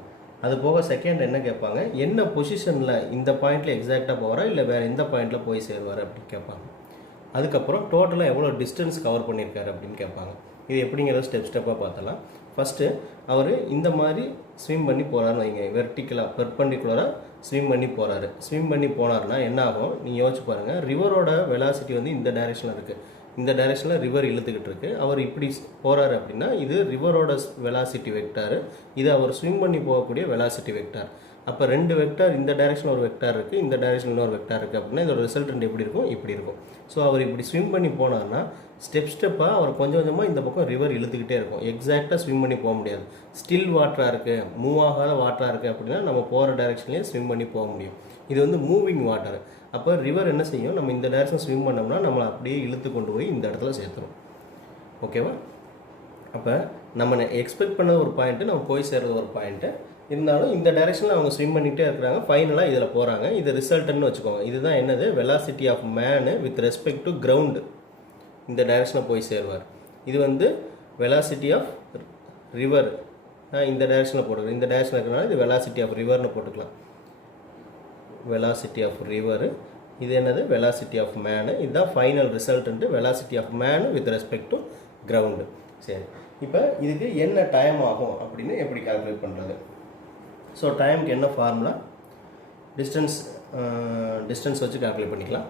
அது போக செகண்ட் என்ன கேட்பாங்க, என்ன பொசிஷனில் இந்த பாயிண்டில் எக்ஸாக்டாக போகிறா இல்லை வேறு எந்த பாயிண்டில் போய் சேருவார் அப்படின்னு கேட்பாங்க. அதுக்கப்புறம் டோட்டலாக எவ்வளோ டிஸ்டன்ஸ் கவர் பண்ணியிருக்காரு அப்படின்னு கேட்பாங்க. இது எப்படிங்கிறத ஸ்டெப்பாக பார்த்தலாம். ஃபஸ்ட்டு அவர் இந்த மாதிரி ஸ்விம் பண்ணி போகிறாருன்னு வைங்க, வெர்டிக்கலாக பெர்பெண்டிகுலராக ஸ்விம் பண்ணி போகிறாரு. ஸ்விம் பண்ணி போனார்னா என்ன ஆகும், நீங்கள் யோசிச்சு பாருங்கள். ரிவரோட வெலாசிட்டி வந்து இந்த டைரெக்ஷனில் இருக்குது, இந்த டைரெக்ஷனில் ரிவர் இழுத்துக்கிட்டு இருக்குது. அவர் இப்படி போகிறாரு அப்படின்னா இது ரிவரோட வெலாசிட்டி வெக்டார், இது அவர் ஸ்விம் பண்ணி போகக்கூடிய வெலாசிட்டி வெக்டார். அப்போ ரெண்டு வெக்டார், இந்த டைரெக்ஷனில் ஒரு வெக்டார் இருக்குது, இந்த டைரெக்ஷனில் இன்னொரு வெக்டார் இருக்குது அப்படின்னா இதோட ரிசல்டன்ட் எப்படி இருக்கும், இப்படி இருக்கும். ஸோ அவர் இப்படி ஸ்விம் பண்ணி போனார்னா ஸ்டெப்பாக அவர் கொஞ்சம் கொஞ்சமாக இந்த பக்கம் ரிவர் இழுத்துக்கிட்டே இருக்கும். எக்ஸாக்டாக ஸ்விம் பண்ணி போக முடியாது. ஸ்டில் வாட்டராக இருக்குது, மூவ் ஆகாத வாட்டராக இருக்குது அப்படின்னா நம்ம போகிற டைரெக்ஷன்லேயே ஸ்விம் பண்ணி போக முடியும். இது வந்து மூவிங் வாட்டர். அப்போ ரிவர் என்ன செய்யும், நம்ம இந்த டைரெக்ஷன் ஸ்விம் பண்ணோம்னா நம்மளை அப்படியே இழுத்து கொண்டு போய் இந்த இடத்துல சேர்த்துரும். ஓகேவா? அப்போ நம்ம எக்ஸ்பெக்ட் பண்ணது ஒரு பாயிண்ட்டு, நம்ம போய் சேர்றது ஒரு பாயிண்ட்டு. இருந்தாலும் இந்த டைரெக்ஷனில் அவங்க ஸ்விம் பண்ணிகிட்டே இருக்கிறாங்க, ஃபைனலாக இதில் போகிறாங்க. இது ரிசல்ட்டுன்னு வச்சுக்கோங்க. இதுதான் என்னது, velocity of man with respect to ground. இந்த டைரெக்ஷனில் போய் சேருவார். இது வந்து வெலாசிட்டி ஆஃப் ரிவர், இந்த டைரெக்ஷனில் போட்டுக்கலாம். இந்த டைரெக்ஷனில் இருக்கிறனால இது வெலாசிட்டி ஆஃப் ரிவர்னு போட்டுக்கலாம். வெலாசிட்டி ஆஃப் ரிவர், இது என்னது, வெலாசிட்டி ஆஃப் மேனு. இதுதான் final result, velocity of man with respect to ground. சரி, இப்போ இதுக்கு என்ன டைம் ஆகும் அப்படின்னு எப்படி கால்குலேட் பண்ணுறது? ஸோ டைமுக்கு என்ன ஃபார்முலா, டிஸ்டன்ஸ் வச்சு கால்குலேட் பண்ணிக்கலாம்.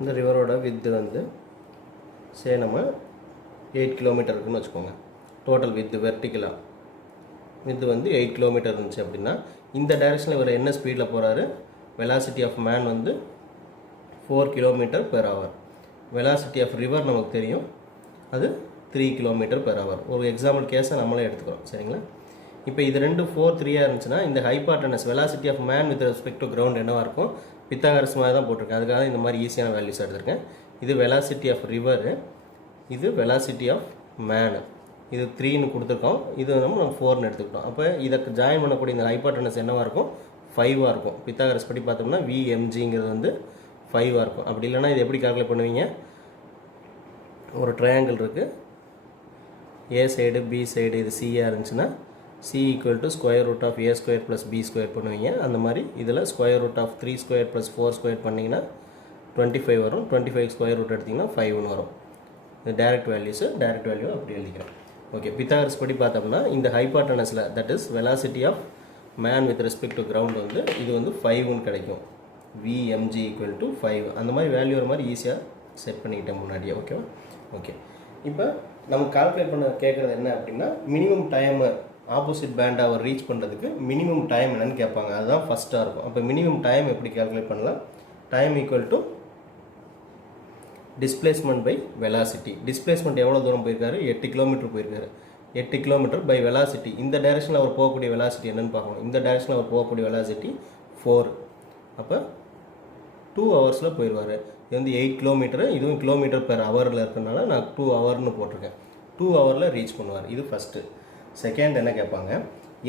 இந்த ரிவரோட வித்து வந்து நம்ம 8 km இருக்குன்னு வச்சுக்கோங்க. டோட்டல் வித்து வெர்டிக்கலாக வித்து வந்து 8 km இருந்துச்சு அப்படின்னா இந்த டைரெக்ஷனில் இவர் என்ன ஸ்பீடில் போகிறாரு, வெலாசிட்டி ஆஃப் மேன் வந்து 4 km/h. வெலாசிட்டி ஆஃப் ரிவர் நமக்கு தெரியும், அது 3 km/h. ஒரு எக்ஸாம்பிள் கேஸை நம்மளே எடுத்துக்கிறோம். சரிங்களா? இப்போ இது 2 4 3 இருந்துச்சுன்னா இந்த hypotenuse velocity of man with respect to ground என்னவாக இருக்கும், பித்தாகரஸ் மாதிரி தான் போட்டிருக்கேன். அதுக்காக இந்த மாதிரி ஈஸியான வேல்யூஸ் எடுத்திருக்கேன். இது வெலாசிட்டி ஆஃப் ரிவர், இது வெலாசிட்டி ஆஃப் மேனு. இது 3ன்னு கொடுத்துருக்கோம், இது நம்ம 4ன்னு எடுத்துக்கிட்டோம். அப்போ இதை ஜாயின் பண்ணக்கூடிய இந்த ஹைபாட்டனஸ் என்னவாக இருக்கும்? 5ஆக இருக்கும். பித்தாகரஸ் படி பார்த்தோம்னா VMGங்கிறது வந்து 5ஆக இருக்கும். அப்படி இல்லைனா இது எப்படி கால்குலேட் பண்ணுவீங்க? ஒரு ட்ரையாங்கிள் இருக்குது, A சைடு B சைடு இது Cயாக இருந்துச்சுன்னா C = square root of A square plus B square பண்ணுவீங்க. அந்த மாதிரி இதில் square root of 3 square plus 4 square பண்ணிங்கன்னா 25 வரும். 25 ஸ்கொயர் ரூட் எடுத்திங்கன்னா 5ன்னு வரும். இது டைரக்ட் வேல்யூஸு, டைரக்ட் வேல்யூ அப்படி எழுதிக்கிறேன். ஓகே, பித்தாகரஸ் படி பார்த்தோம்னா இந்த ஹைபாட்டனஸில் that is velocity of man with respect to ground வந்து இது வந்து 5ன்னு கிடைக்கும். VMG = 5. அந்த மாதிரி வேல்யூ வர மாதிரி ஈஸியாக செட் பண்ணிக்கிட்டேன் முன்னாடியே. ஓகேவா? ஓகே, இப்போ நம்ம கால்குலேட் பண்ண கேட்குறது என்ன அப்படின்னா மினிமம் டைம் ஆப்போசிட் பேண்ட் அவர் ரீச் பண்ணுறதுக்கு மினிமம் டைம் என்னன்னு கேட்பாங்க. அதுதான் ஃபஸ்ட்டாக இருக்கும். அப்போ மினிமம் டைம் எப்படி கால்குலேட் பண்ணலாம்? Time = displacement by velocity. Displacement எவ்வளோ தூரம் போயிருக்காரு? 8 கிலோமீட்டர் போயிருக்காரு. 8 கிலோமீட்டர் பை வெலாசிட்டி. இந்த டைரெக்ஷனில் அவர் போகக்கூடிய வெலாசிட்டி என்னென்னு பார்க்கணும். இந்த டைரெக்ஷனில் அவர் போகக்கூடிய வெலாசிட்டி 4. அப்போ 2 ஹவர்ஸில் போயிடுவார். இது வந்து 8 கிலோமீட்டரு, இதுவும் கிலோமீட்டர் பெர் ஹவரில் இருக்கிறதுனால நான் 2 ஹவர்னு போட்டிருக்கேன். 2 ஹவரில் ரீச் பண்ணுவார். இது ஃபஸ்ட்டு. செகண்ட் என்ன கேட்பாங்க?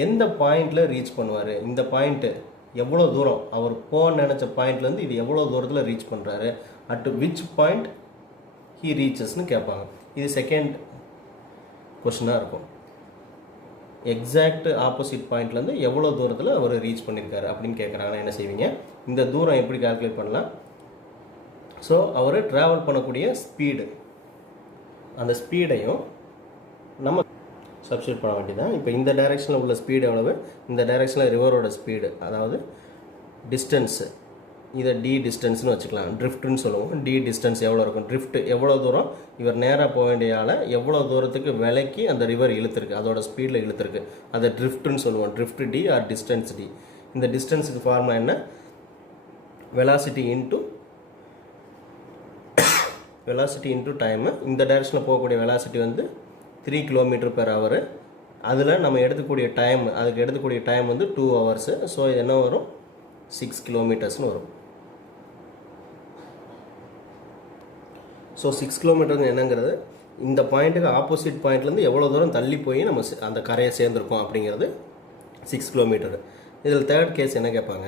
எந்த பாயிண்டில் ரீச் பண்ணுவார்? இந்த பாயிண்ட்டு எவ்வளோ தூரம் அவர் போக நினச்ச பாயிண்ட்லேருந்து இது எவ்வளோ தூரத்தில் ரீச் பண்ணுறாரு, அட் விச் பாயிண்ட் ஹீ ரீச்சஸ்னு கேட்பாங்க. இது செகண்ட் கொஷினாக இருக்கும். எக்ஸாக்ட் ஆப்போசிட் பாயிண்ட்லேருந்து எவ்வளோ தூரத்தில் அவர் ரீச் பண்ணியிருக்காரு அப்படின்னு கேட்குறாங்கன்னா என்ன செய்வீங்க? இந்த தூரம் எப்படி கால்குலேட் பண்ணலாம்? ஸோ அவர் ட்ராவல் பண்ணக்கூடிய ஸ்பீடு, அந்த ஸ்பீடையும் நம்ம சப்ஸ்டியூட் பண்ண வேண்டியதான். இப்போ இந்த டைரெக்ஷனில் உள்ள ஸ்பீடு எவ்வளவு, இந்த டைரெக்ஷனில் ரிவரோட ஸ்பீடு, அதாவது டிஸ்டன்ஸு, இதை டி டிஸ்டன்ஸ்னு வச்சுக்கலாம். ட்ரிஃப்ட்னு சொல்லுவோம். டி டிஸ்டன்ஸ் எவ்வளோ இருக்கும்? ட்ரிஃப்ட் எவ்வளோ தூரம் இவர் நேராக போக வேண்டிய ஆளை எவ்வளோ தூரத்துக்கு விலைக்கு அந்த ரிவர் இழுத்துருக்கு, அதோட ஸ்பீடில் இழுத்துருக்கு, அதை ட்ரிஃப்ட்னு சொல்லுவோம். Drift D or distance D. இந்த டிஸ்டன்ஸுக்கு ஃபார்முலா என்ன? Velocity into time. இந்த டைரெக்ஷனில் போகக்கூடிய வெலாசிட்டி வந்து 3 கிலோமீட்டர் பெர் ஹவர். அதில் நம்ம எடுத்துக்கூடிய டைம், அதுக்கு எடுத்துக்கூடிய டைம் வந்து 2 ஹவர்ஸு. ஸோ இது என்ன வரும்? 6 கிலோமீட்டர்ஸ்னு வரும். ஸோ 6 கிலோமீட்டர்னு என்னங்கிறது இந்த பாயிண்ட்டுக்கு ஆப்போசிட் பாயிண்ட்லேருந்து எவ்வளோ தூரம் தள்ளி போய் நம்ம அந்த கரையை சேர்ந்துருக்கோம் அப்படிங்கிறது 6 கிலோமீட்டர். இதில் தேர்ட் கேஸ் என்ன கேட்பாங்க?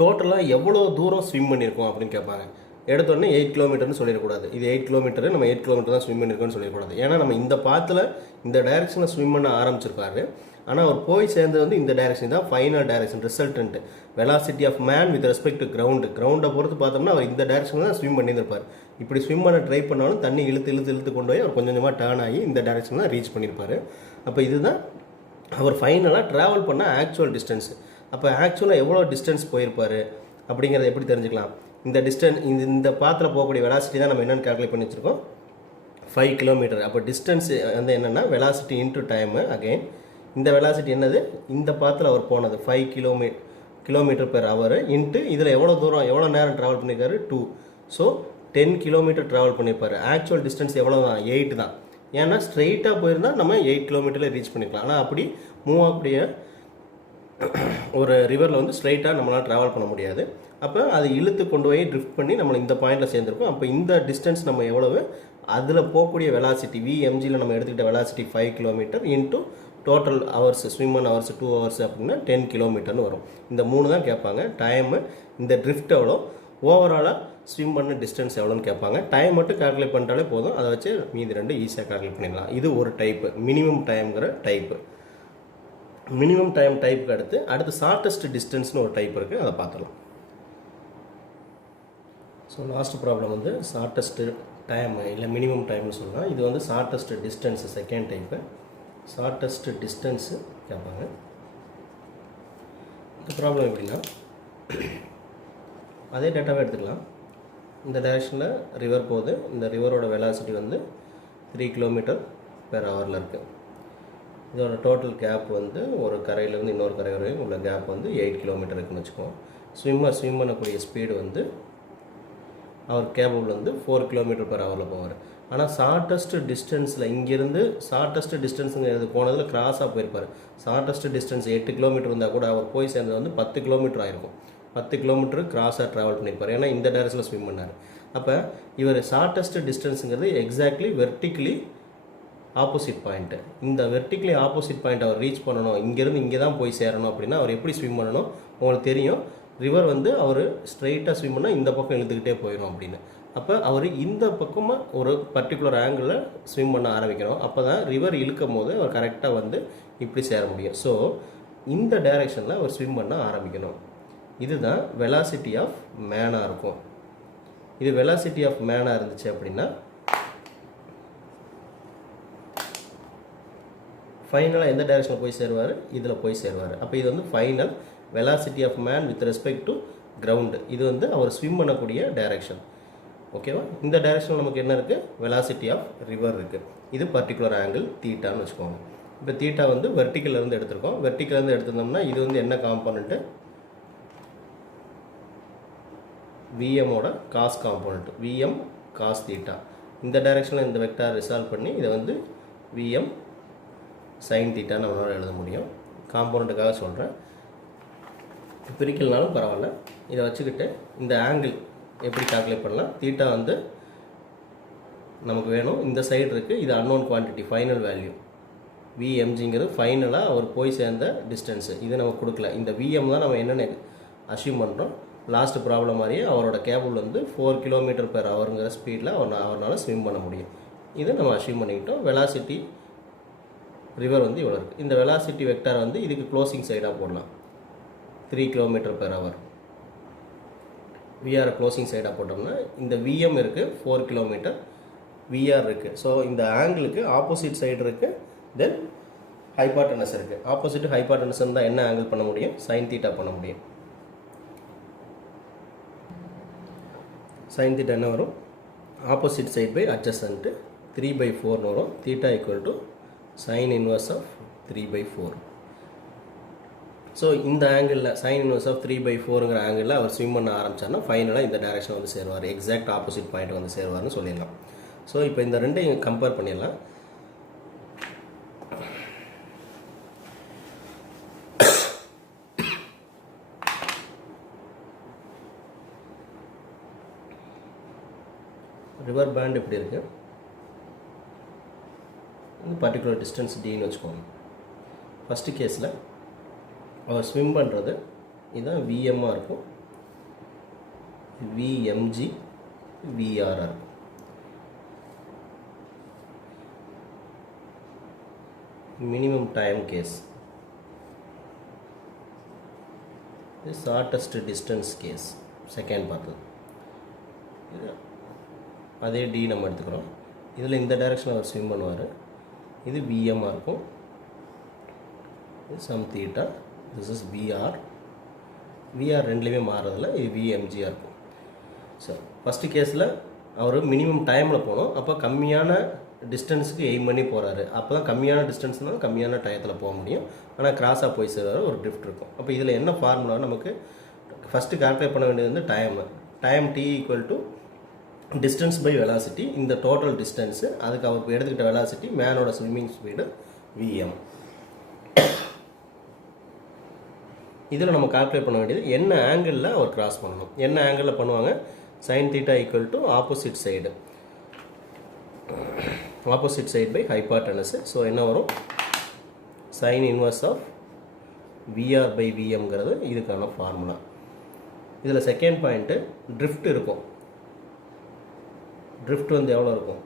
டோட்டலாக எவ்வளோ தூரம் ஸ்விம் பண்ணியிருக்கோம் அப்படின்னு கேட்பாங்க. எடுத்தோடனே 8 கிலோமீட்டர்னு சொல்லிடக்கூடாது. இது 8 கிலோமீட்டர், நம்ம 8 கிலோமீட்டர் தான் ஸ்விம் பண்ணியிருக்கோம்னு சொல்லிடக்கூடாது. ஏன்னா நம்ம இந்த பாத்தில் இந்த டைரெக்ஷனில் ஸ்விம் பண்ண ஆரம்பிச்சிருப்பாரு. ஆனால் அவர் போய் சேர்ந்தது வந்து இந்த டைரெக்ஷன் தான் final direction, resultant. Velocity of man with respect to கிரவுண்டை பொறுத்து பார்த்தோம்னா அவர் இந்த டைரெக்ஷனில் தான் ஸ்விம் பண்ணியிருப்பார். இப்படி ஸ்விம் பண்ண ட்ரை பண்ணாலும் தண்ணி இழுத்து கொண்டு போய் அவர் கொஞ்சம் கொஞ்சமாக டேர்ன் ஆகி இந்த டைரெக்ஷன் தான் ரீச் பண்ணியிருப்பார். அப்போ இதுதான் அவர் ஃபைனலாக ட்ராவல் பண்ண ஆக்சுவல் டிஸ்டன்ஸ். அப்போ ஆக்சுவலாக எவ்வளோ டிஸ்டன்ஸ் போயிருப்பார் அப்படிங்கிறத எப்படி தெரிஞ்சுக்கலாம்? இந்த டிஸ்டன்ஸ், இந்த பாத்தில் போகக்கூடிய வெலாசிட்டி தான் நம்ம என்னென்னு கால்குலேட் பண்ணி வச்சுருக்கோம், 5 கிலோமீட்டர். அப்போ டிஸ்டன்ஸ் வந்து என்னென்னா வெலாசிட்டி இன்ட்டு டைமு. அகெயின் இந்த வெலாசிட்டி என்னது? இந்த பாத்தில் அவர் போனது 5 கிலோமீட்டர் பெர் ஹவர் இன்ட்டு இதில் எவ்வளோ தூரம், எவ்வளோ நேரம் ட்ராவல் பண்ணியிருக்காரு? 2. ஸோ 10 கிலோமீட்டர் ட்ராவல் பண்ணியிருப்பார். ஆக்சுவல் டிஸ்டன்ஸ் எவ்வளோ தான்? 8 தான். ஏன்னா ஸ்ட்ரெயிட்டாக போயிருந்தால் நம்ம 8 கிலோமீட்டரில் ரீச் பண்ணிக்கலாம். ஆனால் அப்படி மூவ் ஆகக்கூடிய ஒரு ரிவரில் வந்து ஸ்ட்ரைட்டாக நம்மளால் ட்ராவல் பண்ண முடியாது. அப்போ அது இழுத்து கொண்டு போய் ட்ரிஃப்ட் பண்ணி நம்மளை இந்த பாயிண்டில் சேர்ந்துருக்கோம். அப்போ இந்த டிஸ்டன்ஸ் நம்ம எவ்வளவு, அதில் போகக்கூடிய வெலாசிட்டி VMGயில் நம்ம எடுத்துக்கிட்ட velocity 5 kilometre into total hours, swim பண்ண ஹவர்ஸ் 2 ஹவர்ஸ் அப்படின்னா 10 கிலோமீட்டர்னு வரும். இந்த 3 தான் கேட்பாங்க. டைமு, இந்த ட்ரிஃப்ட் எவ்வளோ, ஓவராலாக ஸ்விம் பண்ண டிஸ்டன்ஸ் எவ்வளோன்னு கேட்பாங்க. டைம் மட்டும் கால்குலேட் பண்ணிட்டாலே போதும். அதை வச்சு மீதி 2 ஈஸியாக கால்குலேட் பண்ணிடலாம். இது ஒரு டைப்பு, மினிமம் டைம்ங்கிற டைப்பு. மினிமம் டைம் டைப்புக்கு அடுத்து ஷார்ட்டஸ்ட் டிஸ்டன்ஸ்னு ஒரு டைப் இருக்குது, அதை பார்த்துடலாம். ஸோ லாஸ்ட் ப்ராப்ளம் வந்து ஷார்ட்டஸ்ட்டு டைம் இல்லை மினிமம் டைம்னு சொல்லலாம். இது வந்து shortest distance, second type. Shortest distance கேட்பாங்க. இந்த ப்ராப்ளம் எப்படின்னா, அதே டேட்டாவே எடுத்துக்கலாம். இந்த டைரெக்ஷனில் ரிவர் போகுது. இந்த ரிவரோட வெலாசிட்டி வந்து 3 கிலோமீட்டர் பெர் ஹவரில் இருக்குது. இதோட டோட்டல் கேப் வந்து ஒரு கரையிலேருந்து இன்னொரு கரை வரையும் உள்ள கேப் வந்து 8 கிலோமீட்டர் இருக்குன்னு வச்சுக்கோம். ஸ்விம் பண்ணக்கூடிய ஸ்பீடு வந்து அவர் கேபபிள் வந்து 4 கிலோமீட்டர் பெர் ஹவரில் போவார். ஆனால் ஷார்ட்டஸ்ட் டிஸ்டன்ஸில் இங்கேருந்து ஷார்ட்டஸ்ட் டிஸ்டன்ஸுங்கிறது போனதில் கிராஸாக போயிருப்பார். ஷார்ட்டஸ்ட் டிஸ்டன்ஸ் 8 கிலோமீட்டர் இருந்தால் கூட அவர் போய் சேர்ந்தது வந்து 10 கிலோமீட்டர் ஆகிருக்கும். 10 கிலோமீட்டர் கிராஸாக ட்ராவல் பண்ணியிருப்பார். ஏன்னா இந்த டைரெக்ஷனில் ஸ்விம் பண்ணார். அப்போ இவர் ஷார்ட்டஸ்ட் டிஸ்டன்ஸுங்கிறது எக்ஸாக்ட்லி வெர்டிக்கலி ஆப்போசிட் பாயிண்ட்டு. இந்த வெர்டிக்கலி ஆப்போசிட் பாயிண்ட் அவர் ரீச் பண்ணணும், இங்கேருந்து இங்கே தான் போய் சேரணும் அப்படின்னா அவர் எப்படி ஸ்விம் பண்ணணும்? உங்களுக்கு தெரியும், ரிவர் வந்து அவர் ஸ்ட்ரைட்டாக ஸ்விம் பண்ணால் இந்த பக்கம் இழுத்துக்கிட்டே போயிடும் அப்படின்னு. அப்போ அவர் இந்த பக்கமாக ஒரு பர்டிகுலர் ஆங்கிளில் ஸ்விம் பண்ண ஆரம்பிக்கணும். அப்போ தான் ரிவர் இழுக்கும் போது அவர் கரெக்டாக வந்து இப்படி சேர முடியும். ஸோ இந்த டைரெக்ஷனில் அவர் ஸ்விம் பண்ண ஆரம்பிக்கணும். இதுதான் வெலாசிட்டி ஆஃப் மேனாக இருக்கும். இது வெலாசிட்டி ஆஃப் மேனாக இருந்துச்சு அப்படின்னா ஃபைனலாக எந்த டைரெக்ஷனில் போய் சேருவார்? இதில் போய் சேருவார். அப்போ இது வந்து final velocity of man with respect to ground. இது வந்து அவர் ஸ்விம் பண்ணக்கூடிய டைரெக்ஷன். ஓகேவா? இந்த டைரெக்ஷனில் நமக்கு என்ன இருக்குது? வெலாசிட்டி ஆஃப் ரிவர் இருக்குது. இது பர்டிகுலர் ஆங்கிள் தீட்டான்னு வச்சுக்கோங்க. இப்போ தீட்டா வந்து வெர்டிக்கல்லேருந்து எடுத்திருக்கோம். வெர்டிக்கல்லேருந்து எடுத்திருந்தோம்னா இது வந்து என்ன காம்பனண்ட்டு? விஎம்மோட cos component, VM cos theta. இந்த டைரெக்ஷனில் இந்த வெக்டார் ரிசால்வ் பண்ணி இதை வந்து விஎம் சைன் தீட்டான்னு நம்மளால் எழுத முடியும். காம்பனண்ட்டுக்காக சொல்கிறேன், பிரிக்கலனாலும் பரவாயில்ல. இதை வச்சுக்கிட்டு இந்த ஆங்கிள் எப்படி கால்குலேட் பண்ணலாம்? தீட்டா வந்து நமக்கு வேணும், இந்த சைடு இருக்குது, இது அன்னோன் குவான்டிட்டி, ஃபைனல் வேல்யூ விஎம்ஜிங்கிறது ஃபைனலாக அவர் போய் சேர்ந்த டிஸ்டன்ஸு. இது நமக்கு கொடுக்கல. இந்த விஎம் தான் நம்ம என்னென்ன அஷ்யூம் பண்ணுறோம். லாஸ்ட் ப்ராப்ளம் மாதிரியே அவரோட கேபிள் வந்து 4 km/hங்கிற ஸ்பீடில் அவரால் ஸ்விம் பண்ண முடியும். இதை நம்ம அஷ்யூம் பண்ணிக்கிட்டோம். வெலாசிட்டி ரிவர் வந்து இவ்வளோ இருக்குது. இந்த வெலாசிட்டி வெக்டார் வந்து இதுக்கு க்ளோசிங் சைடாக போடலாம். 3 km/h விஆர் க்ளோசிங் சைடாக போட்டோம்னா இந்த விஎம் இருக்குது, 4 km, விஆர் இருக்குது. ஸோ இந்த ஆங்கிளுக்கு ஆப்போசிட் சைடு இருக்குது, தென் ஹைபாட்டனஸ் இருக்குது. ஆப்போசிட் ஹைபாட்டனஸ் இருந்தால் என்ன ஆங்கிள் பண்ண முடியும்? சைன் தீட்டா பண்ண முடியும். சைன் தீட்டா என்ன வரும்? ஆப்போசிட் சைட் பை அட்ஜசன்ட்டு 3/4 வரும். Theta equal to sine inverse of 3/4. So இந்த ஆங்கிளில் சைன் இன்வர்ஸ் ஆஃப் 3/4ங்கிற ஆங்கிளில் அவர் ஸ்விம் பண்ண ஆரம்பிச்சார்னா ஃபைனலாக இந்த டைரெக்ஷன் வந்து சேருவார், எக்ஸாக்ட் ஆப்போசிட் பாயிண்ட் வந்து சேருவார்னு சொல்லிடலாம். ஸோ இப்போ இந்த ரெண்டையும் கம்பேர் பண்ணிடலாம். ரிவர் பேண்ட் இப்படி இருக்குது, பர்டிகுலர் டிஸ்டன்ஸ் டின்னு வச்சுக்கோங்க. ஃபஸ்ட்டு கேஸில் அவர் ஸ்விம் பண்ணுறது இதுதான் விஎம்மாக இருக்கும், விஎம்ஜி விஆர்ஆர் இருக்கும். மினிமம் டைம் கேஸ், இது ஷார்ட்டஸ்ட் டிஸ்டன்ஸ் கேஸ் செகண்ட் பார்த்தது. இது அதே டி நம்ம எடுத்துக்கிறோம். இதில் இந்த டைரெக்ஷனில் அவர் ஸ்விம் பண்ணுவார். இது விஎம்மாக இருக்கும், இது sine theta, this is VR. VR ரெண்டுலேயுமே மாறதில்லை, இது விஎம்ஜியாக இருக்கும். சார் ஃபஸ்ட்டு கேஸில் அவர் மினிமம் டைமில் போகணும். அப்போ கம்மியான டிஸ்டன்ஸுக்கு எய்ம் பண்ணி போகிறாரு. அப்போ தான் கம்மியான டிஸ்டன்ஸ்னால் கம்மியான டயத்தில் போக முடியும். ஆனால் கிராஸாக போய் சேர ஒரு ட்ரிஃப்ட் இருக்கும். அப்போ இதில் என்ன ஃபார்முலா நமக்கு ஃபஸ்ட்டு கால்குலேட் பண்ண வேண்டியது வந்து time T equal to distance by velocity. இந்த டோட்டல் டிஸ்டன்ஸு, அதுக்கு அவர் எடுத்துக்கிட்ட வெலாசிட்டி, மேனோட ஸ்விம்மிங் ஸ்பீடு விஎம். இதில் நம்ம கால்குலேட் பண்ண வேண்டியது என்ன ஆங்கிளில் அவர் கிராஸ் பண்ணணும். என்ன ஆங்கிளில் பண்ணுவாங்க? Sine theta equal to opposite side, opposite side by hypotenuse. So என்ன வரும்? Sine inverse of VR by விஎம்ங்கிறது இதுக்கான ஃபார்முலா. இதில் செகண்ட் பாயிண்ட்டு ட்ரிஃப்ட் இருக்கும். ட்ரிஃப்ட் வந்து எவ்வளோ இருக்கும்?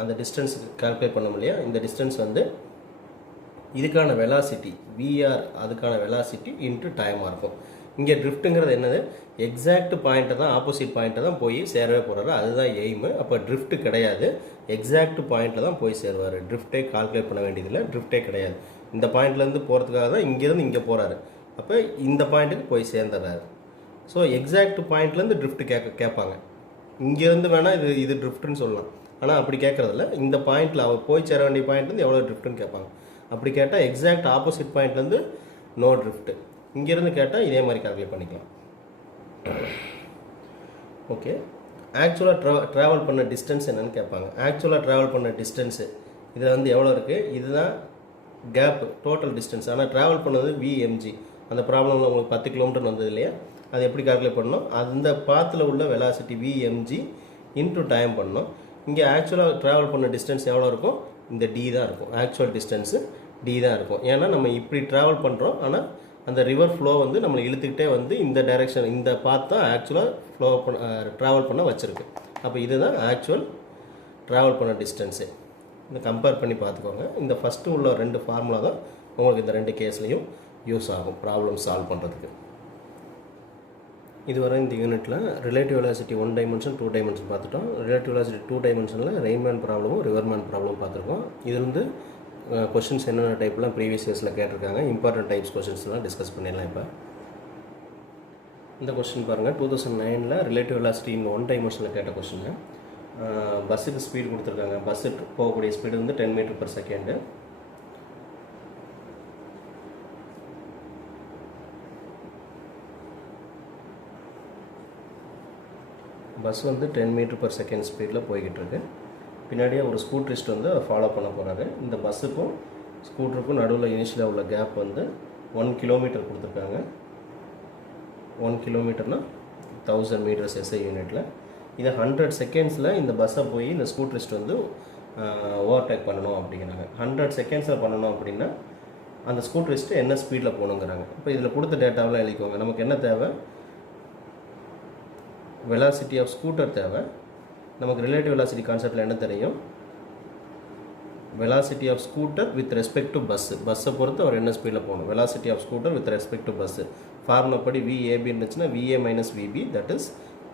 அந்த டிஸ்டன்ஸ் கால்குலேட் பண்ண முடியா? இந்த டிஸ்டன்ஸ் வந்து இதுக்கான வெலாசிட்டி விஆர், அதுக்கான வெலாசிட்டி இன்ட்டு டைமாக இருக்கும். இங்கே ட்ரிஃப்ட்டுங்கிறது என்னது? எக்ஸாக்ட் பாயிண்ட்டை தான், ஆப்போசிட் பாயிண்ட்டை தான் போய் சேரவே போகிறாரு, அதுதான் எய்மு. அப்போ ட்ரிஃப்ட்டு கிடையாது, எக்ஸாக்ட் பாயிண்ட்டில் தான் போய் சேருவார். ட்ரிஃப்ட்டே கால்குலேட் பண்ண வேண்டியதில்லை, ட்ரிஃப்ட்டே கிடையாது. இந்த பாயிண்ட்லேருந்து போகிறதுக்காக தான் இங்கேருந்து இங்கே போகிறாரு. அப்போ இந்த பாயிண்ட்டுக்கு போய் சேர்ந்துடுறாரு. ஸோ எக்ஸாக்ட் பாயிண்ட்லேருந்து ட்ரிஃப்ட் கேட்பாங்க. இங்கேருந்து வேணால் இது ட்ரிஃப்ட்டுன்னு சொல்லலாம். ஆனால் அப்படி கேட்குறதில்ல, இந்த பாயிண்ட்டில் அவர் போய் சேர வேண்டிய பாயிண்ட்லேருந்து எவ்வளோ ட்ரிஃப்ட்டுன்னு கேட்பாங்க. அப்படி கேட்டால் எக்ஸாக்ட் ஆப்போசிட் பாயிண்ட்லேருந்து நோ ட்ரிஃப்ட்டு. இங்கேருந்து கேட்டால் இதே மாதிரி கால்குலேட் பண்ணிக்கலாம். ஓகே, ஆக்சுவலாக ட்ராவல் பண்ண டிஸ்டன்ஸ் என்னென்னு கேட்பாங்க. ஆக்சுவலாக ட்ராவல் பண்ண டிஸ்டன்ஸு இதில் வந்து எவ்வளோ இருக்குது? இதுதான் கேப்பு, டோட்டல் டிஸ்டன்ஸ். ஆனால் ட்ராவல் பண்ணது விஎம்ஜி. அந்த ப்ராப்ளமில் உங்களுக்கு 10 km வந்தது இல்லையா? அது எப்படி கால்குலேட் பண்ணணும்? அந்த பாத்தில் உள்ள வெலாசிட்டி விஎம்ஜி இன்ட்டு டைம் பண்ணணும். இங்கே ஆக்சுவலாக ட்ராவல் பண்ண டிஸ்டன்ஸ் எவ்வளோ இருக்கும்? இந்த டி தான் இருக்கும். ஆக்சுவல் டிஸ்டன்ஸு டி தான் இருக்கும். ஏன்னா நம்ம இப்படி ட்ராவல் பண்ணுறோம், ஆனால் அந்த ரிவர் ஃப்ளோ வந்து நம்மளை இழுத்துக்கிட்டே வந்து இந்த டைரெக்ஷன் இந்த பாத் தான் ஆக்சுவலாக ஃப்ளோ பண்ண ட்ராவல் பண்ண வச்சுருக்கு. அப்போ இதுதான் ஆக்சுவல் ட்ராவல் பண்ண டிஸ்டன்ஸு. இந்த கம்பேர் பண்ணி பார்த்துக்கோங்க. இந்த ஃபஸ்ட்டு உள்ள 2 ஃபார்முலா தான் உங்களுக்கு இந்த 2 கேஸ்லையும் யூஸ் ஆகும் ப்ராப்ளம் சால்வ் பண்ணுறதுக்கு. இதுவரை இந்த யூனிட்டில் ரிலேட்டிவ் வெலாசிட்டி 1 டைமென்ஷன் 2 டைமென்ஷன் பார்த்துட்டோம். ரிலேட்டிவ் வெலாசிட்டி 2 டைமென்ஷனில் ரெயின்மேன் ப்ராப்ளமும் ரிவர்மேன் ப்ராப்ளமும் பார்த்துருக்கோம். இதுலேருந்து கொஷின்ஸ் என்னென்ன டைப்லாம் ப்ரீவியஸ் இயர்ஸில் கேட்டிருக்காங்க, இம்பார்ட்டன்ட் டைப்ஸ் கொஷின்ஸ்லாம் டிஸ்கஸ் பண்ணிடலாம். இப்போ இந்த கொஸ்டின் பாருங்கள், 2009 ரிலேட்டிவ் வெலாசிட்டி இன் 1 டைமென்ஷனில் கேட்ட கொஸ்டின். பஸ்ஸுக்கு ஸ்பீடு கொடுத்துருக்காங்க. பஸ்ஸு போகக்கூடிய ஸ்பீடு வந்து 10 மீட்டர் பர் செகண்டு. பஸ் வந்து 10 மீட்டர் பர் செகண்ட் ஸ்பீடில் போய்கிட்டு இருக்கு. பின்னாடியே ஒரு ஸ்கூட்டரிஸ்ட் வந்து அதை ஃபாலோ பண்ண போகிறாரு. இந்த பஸ்ஸுக்கும் ஸ்கூட்டருக்கும் நடுவில் இனிஷியலாக உள்ள கேப் வந்து 1 கிலோமீட்டர் கொடுத்துருக்காங்க. 1 கிலோமீட்டர்னால் 1000 மீட்டர்ஸ் எஸ்ஐ யூனிட்டில். இதை 100 செகண்ட்ஸில் இந்த பஸ்ஸை போய் இந்த ஸ்கூட்டரிஸ்ட் வந்து ஓவர்டேக் பண்ணணும் அப்படிங்கிறாங்க. 100 செகண்ட்ஸில் பண்ணணும் அப்படின்னா அந்த ஸ்கூட்டரிஸ்ட்டு என்ன ஸ்பீடில் போகணுங்கிறாங்க. இப்போ இதில் கொடுத்த டேட்டாவெலாம் எழுதிக்கோங்க. நமக்கு என்ன தேவை? வெலாசிட்டி ஆஃப் ஸ்கூட்டர் தேவை. நமக்கு ரிலேட்டிவ் வெலாசிட்டி கான்செப்டில் என்ன தெரியும்? Velocity of scooter with respect to bus. பஸ்ஸை பொறுத்து அவர் என்ன ஸ்பீடில் போகணும். Velocity of scooter with respect to bus. Formula படி VAB இருந்துச்சுன்னா VA minus VB, that is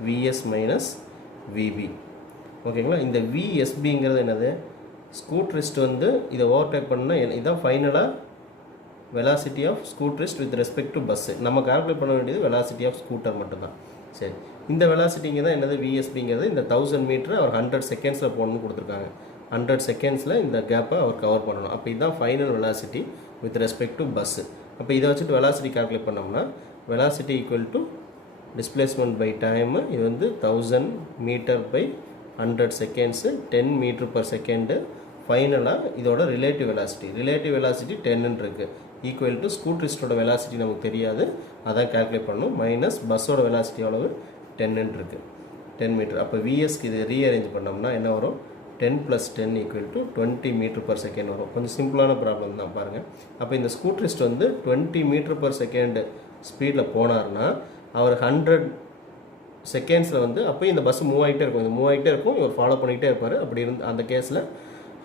VS minus VB. ஓகேங்களா? இந்த VSBங்கிறது என்னது? ஸ்கூட்டரிஸ்ட் வந்து இதை ஓவர்டேக் பண்ணால் இதுதான் ஃபைனலாக velocity of scooterist with respect to bus. நம்ம கால்குலேட் பண்ண வேண்டியது வெலாசிட்டி ஆஃப் ஸ்கூட்டர் மட்டும்தான். சரி, இந்த வெலாசிட்டிங்க தான் என்னது? VSBங்கிறது இந்த 1000 மீட்டர் அவர் 100 செகண்ட்ஸில் போகணும்னு கொடுத்துருக்காங்க. 100 செகண்ட்ஸில் இந்த கேப்பை அவர் கவர் பண்ணணும். அப்போ இதுதான் final velocity with respect to bus. அப்போ இதை வச்சுட்டு வெலாசிட்டி கால்குலேட் பண்ணோம்னா velocity equal to displacement by time. இது வந்து 1000 metre by 100 seconds 10 metre per second. ஃபைனலாக இதோட ரிலேட்டிவ் வெலாசிட்டி 10ன்னு இருக்குது. ஈக்குவல் டு ஸ்கூட்டரிஸ்டோட வெலாசிட்டி நமக்கு தெரியாது, அதான் கால்குலேட் பண்ணணும். மைனஸ் பஸ்ஸோட வெலாசிட்டி எவ்வளவு? 10ன்னு இருக்குது, 10 மீட்டர். அப்போ விஎஸ்க்கு இது ரீஅரேஞ்ச் பண்ணோம்னா என்ன வரும்? 10 + 10 equal to 20 metre per second வரும். கொஞ்சம் சிம்பிளான ப்ராப்ளம் தான் பாருங்கள். அப்போ இந்த ஸ்கூட்டரிஸ்ட் வந்து 20 மீட்டர் பர் செகண்டு ஸ்பீடில் போனார்னா அவர் 100 செகண்ட்ஸில் வந்து அப்போயும் இந்த பஸ் மூவ் ஆகிட்டே இருக்கும். இது மூவ் ஆகிட்டே இருக்கும், இவர் ஃபாலோ பண்ணிகிட்டே இருப்பார். அப்படி அந்த கேஸில்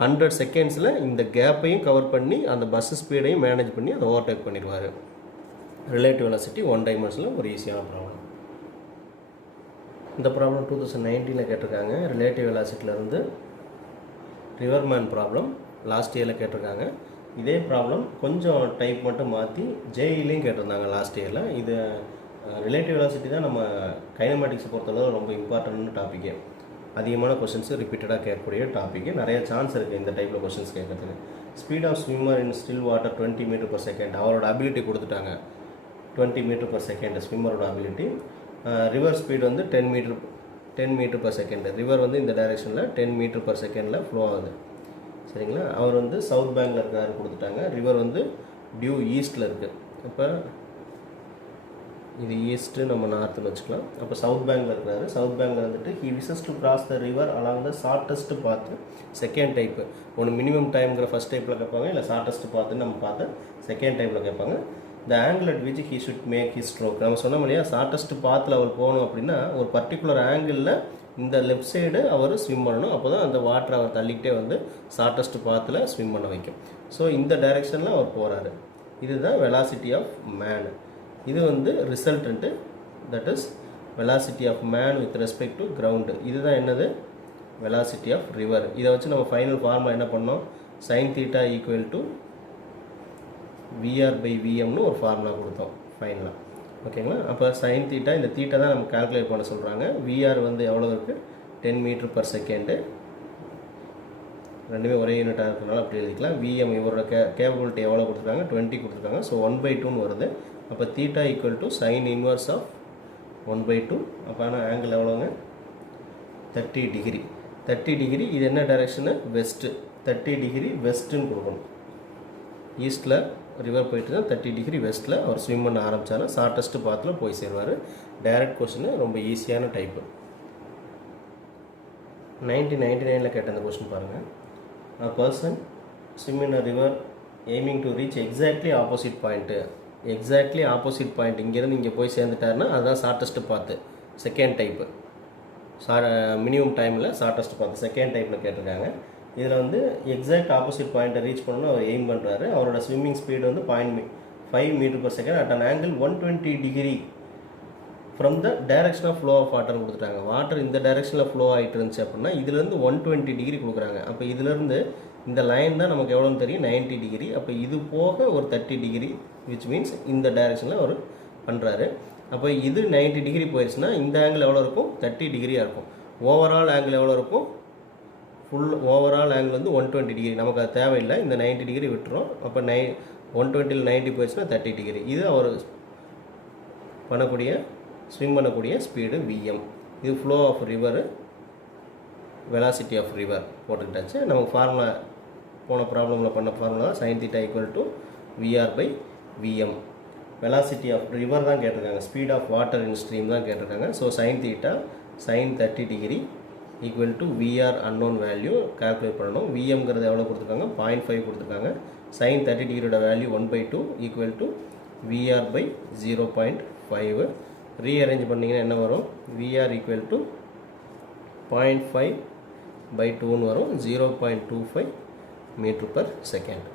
100 செகண்ட்ஸில் இந்த கேப்பையும் கவர் பண்ணி அந்த பஸ் ஸ்பீடையும் மேனேஜ் பண்ணி அதை ஓவர்டேக் பண்ணிடுவார். ரிலேட்டிவ் வெலாசிட்டி 1 டைமென்ஷனில் ஒரு ஈஸியான ப்ராப்ளம். இந்த ப்ராப்ளம் 2019 கேட்டிருக்காங்க. ரிலேட்டிவ் வெலாசிட்டியிலேருந்து ரிவர்மேன் ப்ராப்ளம் லாஸ்ட் இயரில் கேட்டிருக்காங்க. இதே ப்ராப்ளம் கொஞ்சம் டைப் மட்டும் மாற்றி ஜேஇலையும் கேட்டிருந்தாங்க லாஸ்ட் இயரில். இது ரிலேட்டிவ் வெலாசிட்டி தான் நம்ம கைனமேட்டிக்ஸை பொறுத்தளவு ரொம்ப இம்பார்ட்டன்ட் டாப்பிக்கு. அதிகமான கொஷின்ஸு ரிப்பீட்டடாக கேட்கக்கூடிய டாப்பிக்கு. நிறைய சான்ஸ் இருக்குது இந்த டைப்பில் கொஷின்ஸ் கேட்கறதுக்கு. Speed of swimmer in still water 20 metre per second. அவரோட அபிலிட்டி கொடுத்துட்டாங்க 20 மீட்டர் பர் செகண்ட் ஸ்விம்மரோட அபிலிட்டி. ரிவர் ஸ்பீட் வந்து 10 மீட்டர் பர் செகண்ட். ரிவர் வந்து இந்த டைரெக்ஷனில் 10 மீட்டர் பர் செகண்டில் ஃப்ளோ ஆகுது. சரிங்களா? அவர் வந்து சவுத் பேங்கில் இருக்காரு கொடுத்துட்டாங்க. ரிவர் வந்து டியூ ஈஸ்ட்டில் இருக்குது. அப்போ இது ஈஸ்ட்டு, நம்ம நார்த்துன்னு வச்சுக்கலாம். அப்போ சவுத் பேங்கில் இருக்கிறாரு. சவுத் பேங்கில் வந்துட்டு he wishes to cross the river along the shortest பார்த்து செகண்ட் டைப்பு. ஒன்று மினிமம் டைம்ங்கிற ஃபஸ்ட் டைப்பில் கேட்பாங்க, இல்லை ஷார்ட்டஸ்ட்டு பார்த்துன்னு நம்ம பார்த்து செகண்ட் டைப்பில் கேட்பாங்க. The angle at which he should make he stroke. நம்ம சொன்னோம் இல்லையா, ஷார்ட்டஸ்ட்டு பாத்தில் அவர் போகணும் அப்படின்னா ஒரு பர்டிகுலர் ஆங்கிளில் இந்த லெஃப்ட் சைடு அவர் ஸ்விம் பண்ணணும். அப்போ தான் அந்த வாட்டரை அவர் தள்ளிக்கிட்டே வந்து ஷார்ட்டஸ்ட்டு பாத்தில் ஸ்விம் பண்ண வைக்கும். ஸோ இந்த டைரெக்ஷனில் அவர் போகிறாரு. இதுதான் வெலாசிட்டி ஆஃப் மேன். இது வந்து resultant, that is velocity of man with respect to ground. இதுதான் என்னது? Velocity of river. இதை வச்சு நம்ம ஃபைனல் ஃபார்முலா என்ன பண்ணோம்? sin θ ஈக்குவல் டு VR/Vmனு ஒரு ஃபார்முலா கொடுத்தோம் ஃபைனலாக. ஓகேங்களா? அப்போ sin θ, இந்த தீட்டா தான் நம்ம கால்குலேட் பண்ண சொல்கிறாங்க. VR வந்து எவ்வளோ இருக்குது? 10 மீட்டர் பர் செகண்டு. ரெண்டுமே ஒரே யூனிட்டாக இருக்கிறனால அப்படி எழுதிக்கலாம். Vm இவரோட கேப்பபிலிட்டி எவ்வளோ கொடுத்துருக்காங்க? 20 கொடுத்துருக்காங்க. ஸோ 1/2ன்னு வருது. அப்போ θ equal to sin inverse of 1/2. அப்போ ஆனால் ஆங்கிள் எவ்வளோங்க? 30 டிகிரி. 30 டிகிரி. இது என்ன டைரெக்ஷனு? வெஸ்ட்டு. 30 டிகிரி வெஸ்ட்டுன்னு கொடுக்கணும். ஈஸ்ட்டில் ரிவர் போயிட்டு தான் 30 டிகிரி வெஸ்ட்டில் அவர் ஸ்விம் பண்ண ஆரம்பித்தாலும் ஷார்ட்டஸ்ட்டு பாத்தில் போய் சேருவார். டைரக்ட் கொஸ்டின், ரொம்ப ஈஸியான டைப்பு. 1999 கேட்ட அந்த கொஸ்டின் பாருங்கள். A person swim in a river aiming to reach exactly opposite point. Exactly opposite point இங்கேருந்து இங்கே போய் சேர்ந்துட்டாருன்னா அதுதான் ஷார்ட்டஸ்ட்டு பாத்து, செகண்ட் டைப்பு. மினிமம் டைமில் ஷார்ட்டஸ்ட் பாத்து செகண்ட் டைப்பில் கேட்டிருக்காங்க. இதில் வந்து எக்ஸாக்ட் ஆப்போசிட் பாயிண்ட்டை ரீச் பண்ணணும் அவர் எய்ம் பண்ணுறாரு. அவரோட ஸ்விம்மிங் ஸ்பீடு வந்து 0.5 metre second at an angle 120 degree from the direction of flow of water கொடுத்துட்டாங்க. வாட்டர் இந்த டைரக்ஷனில் ஃப்ளோ ஆகிட்டு இருந்துச்சு அப்படின்னா இதுலேருந்து 120 டிகிரி கொடுக்குறாங்க. அப்போ இதுலேருந்து இந்த லைன் தான் நமக்கு எவ்வளோன்னு தெரியும், 90 டிகிரி. அப்போ இது போக ஒரு 30 டிகிரி, விச் மீன்ஸ் இந்த டைரக்ஷனில் அவர் பண்ணுறாரு. அப்போ இது 90 டிகிரி போயிடுச்சுன்னா இந்த ஆங்கிள் எவ்வளோ இருக்கும், 30 டிகிரியாக இருக்கும். ஓவரால் ஆங்கிள் எவ்வளோ இருக்கும், ஓவரால் ஆங்கிள் வந்து 120 டிகிரி. நமக்கு அது தேவையில்லை, இந்த 90 டிகிரி விட்டுரும். அப்போ 120ல் 90 போயிடுச்சுன்னா 30 டிகிரி. இது அவர் ஸ்விம் பண்ணக்கூடிய ஸ்பீடு Vm. இது flow of river, velocity of river போட்டுக்கிட்டாச்சு. நமக்கு ஃபார்முலா போன ப்ராப்ளமில் பண்ண formula sin θ = VR/Vm. Velocity of river தான் கேட்டிருக்காங்க, speed of water in stream தான் கேட்டிருக்காங்க. So sin θ sin 30 degree = VR unknown value calculate பண்ணணும். Vmங்கிறது எவ்வளோ கொடுத்துருக்காங்க, 0.5 கொடுத்துருக்காங்க. sin 30 டிகிரியோட value 1/2 = VR/0.5. ரீஅரேஞ்ச் பண்ணிங்கன்னா என்ன வரும், VR = 0.5/2 வரும், 0.25 மீட்டர்/செகண்ட்.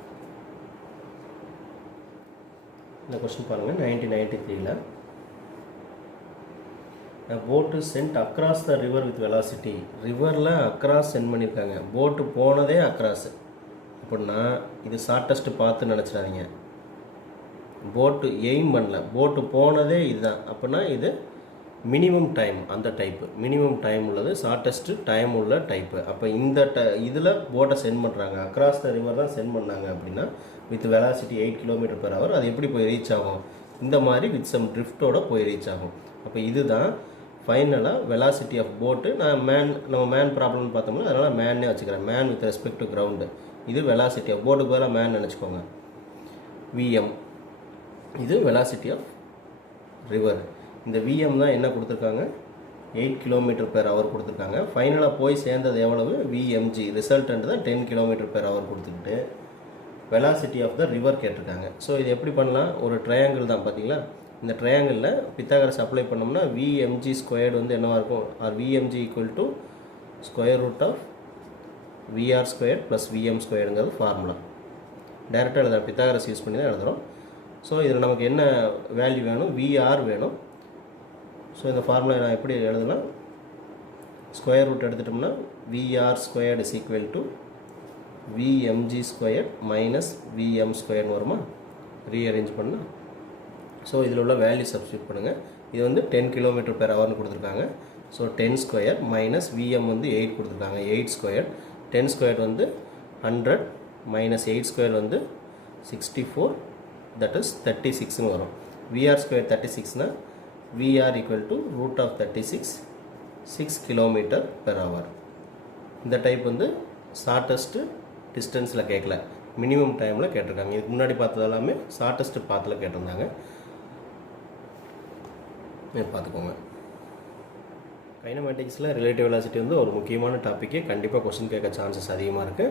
இந்த கொஸ்டின் பாருங்கள். 1993 boat sent across the river with velocity. ரிவரில் அக்ராஸ் சென்ட் பண்ணியிருக்காங்க, போட்டு போனதே அக்ராஸ் அப்படின்னா இது ஷார்ட்டஸ்ட்டு பார்த்து நினச்சிடாதீங்க. போட்டு எய்ம் பண்ணல, போட்டு போனதே இதுதான். அப்படின்னா இது மினிமம் டைம், அந்த டைப்பு மினிமம் டைம் உள்ளது, ஷார்ட்டஸ்ட்டு டைம் உள்ள டைப்பு. அப்போ இந்த இதில் போட்டை சென்ட் பண்ணுறாங்க, அக்ராஸ் த ரிவர் தான் சென்ட் பண்ணாங்க அப்படின்னா வித் வெலாசிட்டி 8 km/h. அது எப்படி போய் ரீச் ஆகும், இந்த மாதிரி வித் சம் ட்ரிஃப்டோட போய் ரீச் ஆகும். அப்போ இதுதான் ஃபைனலாக வெலாசிட்டி ஆஃப் போட்டு. நம்ம மேன் ப்ராப்ளம்னு பார்த்தோம்னா அதனால் மேன்னே வச்சுக்கிறேன், man with respect to ground. இது வெலாசிட்டி ஆஃப் போட்டுக்கு பதிலாக மேன் நினச்சிக்கோங்க, Vm. இது வெலாசிட்டி ஆஃப் ரிவர். இந்த Vm தான் என்ன கொடுத்துருக்காங்க, 8 km/h கொடுத்துருக்காங்க. ஃபைனலாக போய் சேர்ந்தது எவ்வளவு, Vmg. ரிசல்டன்ட் தான் 10 km/h கொடுத்துக்கிட்டு வெலாசிட்டி ஆஃப் த ரிவர் கேட்டிருக்காங்க. ஸோ இது எப்படி பண்ணலாம், ஒரு ட்ரையாங்கிள் தான் பார்த்தீங்களா. இந்த ட்ரையாங்கிளில் பித்தாகரஸ் அப்ளை பண்ணோம்னா Vmg² வந்து என்னவாக இருக்கும், ஆர் Vmg = √√ VR² + Vm²ங்கிறது ஃபார்முலா. டேரெக்டாக எழுத பித்தாகரஸ் யூஸ் பண்ணி தான் எழுதுகிறோம். ஸோ இதில் நமக்கு என்ன வேல்யூ வேணும், VR வேணும். ஸோ இந்த ஃபார்முலா நான் எப்படி எழுதலாம், ஸ்கொயர் ரூட் எடுத்துட்டோம்னா VR² = Vmg² - Vm² வருமா, ரீஅரேஞ்ச் பண்ணால். ஸோ இதில் உள்ள வேல்யூ சப்ஸ்டியூட் பண்ணுங்கள். இது வந்து 10 km/h கொடுத்துருக்காங்க. ஸோ 10² - Vm வந்து 8 கொடுத்துருக்காங்க, 8². 10² வந்து 100 - 8² வந்து 64, that is 36ன்னு வரும். VR² 36னா VR = √36, 6 km/h. இந்த டைப் வந்து ஷார்ட்டஸ்ட்டு டிஸ்டன்ஸில் கேட்கல, மினிமம் டைமில் கேட்டிருக்காங்க. இதுக்கு முன்னாடி பார்த்தது எல்லாமே ஷார்ட்டஸ்ட்டு பாத்தில் கேட்டிருந்தாங்க, பார்த்துக்கோங்க. கைனமேட்டிக்ஸில் ரிலேட்டிவ் வெலாசிட்டி வந்து ஒரு முக்கியமான டாப்பிக்கு, கண்டிப்பாக கொஸ்டின் கேட்க சான்சஸ் அதிகமாக இருக்குது.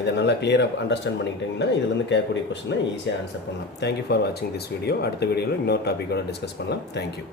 இதை நல்லா கிளியராக அண்டர்ஸ்டாண்ட் பண்ணிக்கிட்டிங்கன்னா இதுலேருந்து கேட்கக்கூடிய கொஸ்டினை ஈஸியாக ஆன்சர் பண்ணலாம். தேங்க்யூ ஃபார் வாட்சிங் திஸ் வீடியோ. அடுத்த வீடியோவில் இன்னொரு டாப்பிக்கோட டிஸ்கஸ் பண்ணலாம். தேங்க்யூ.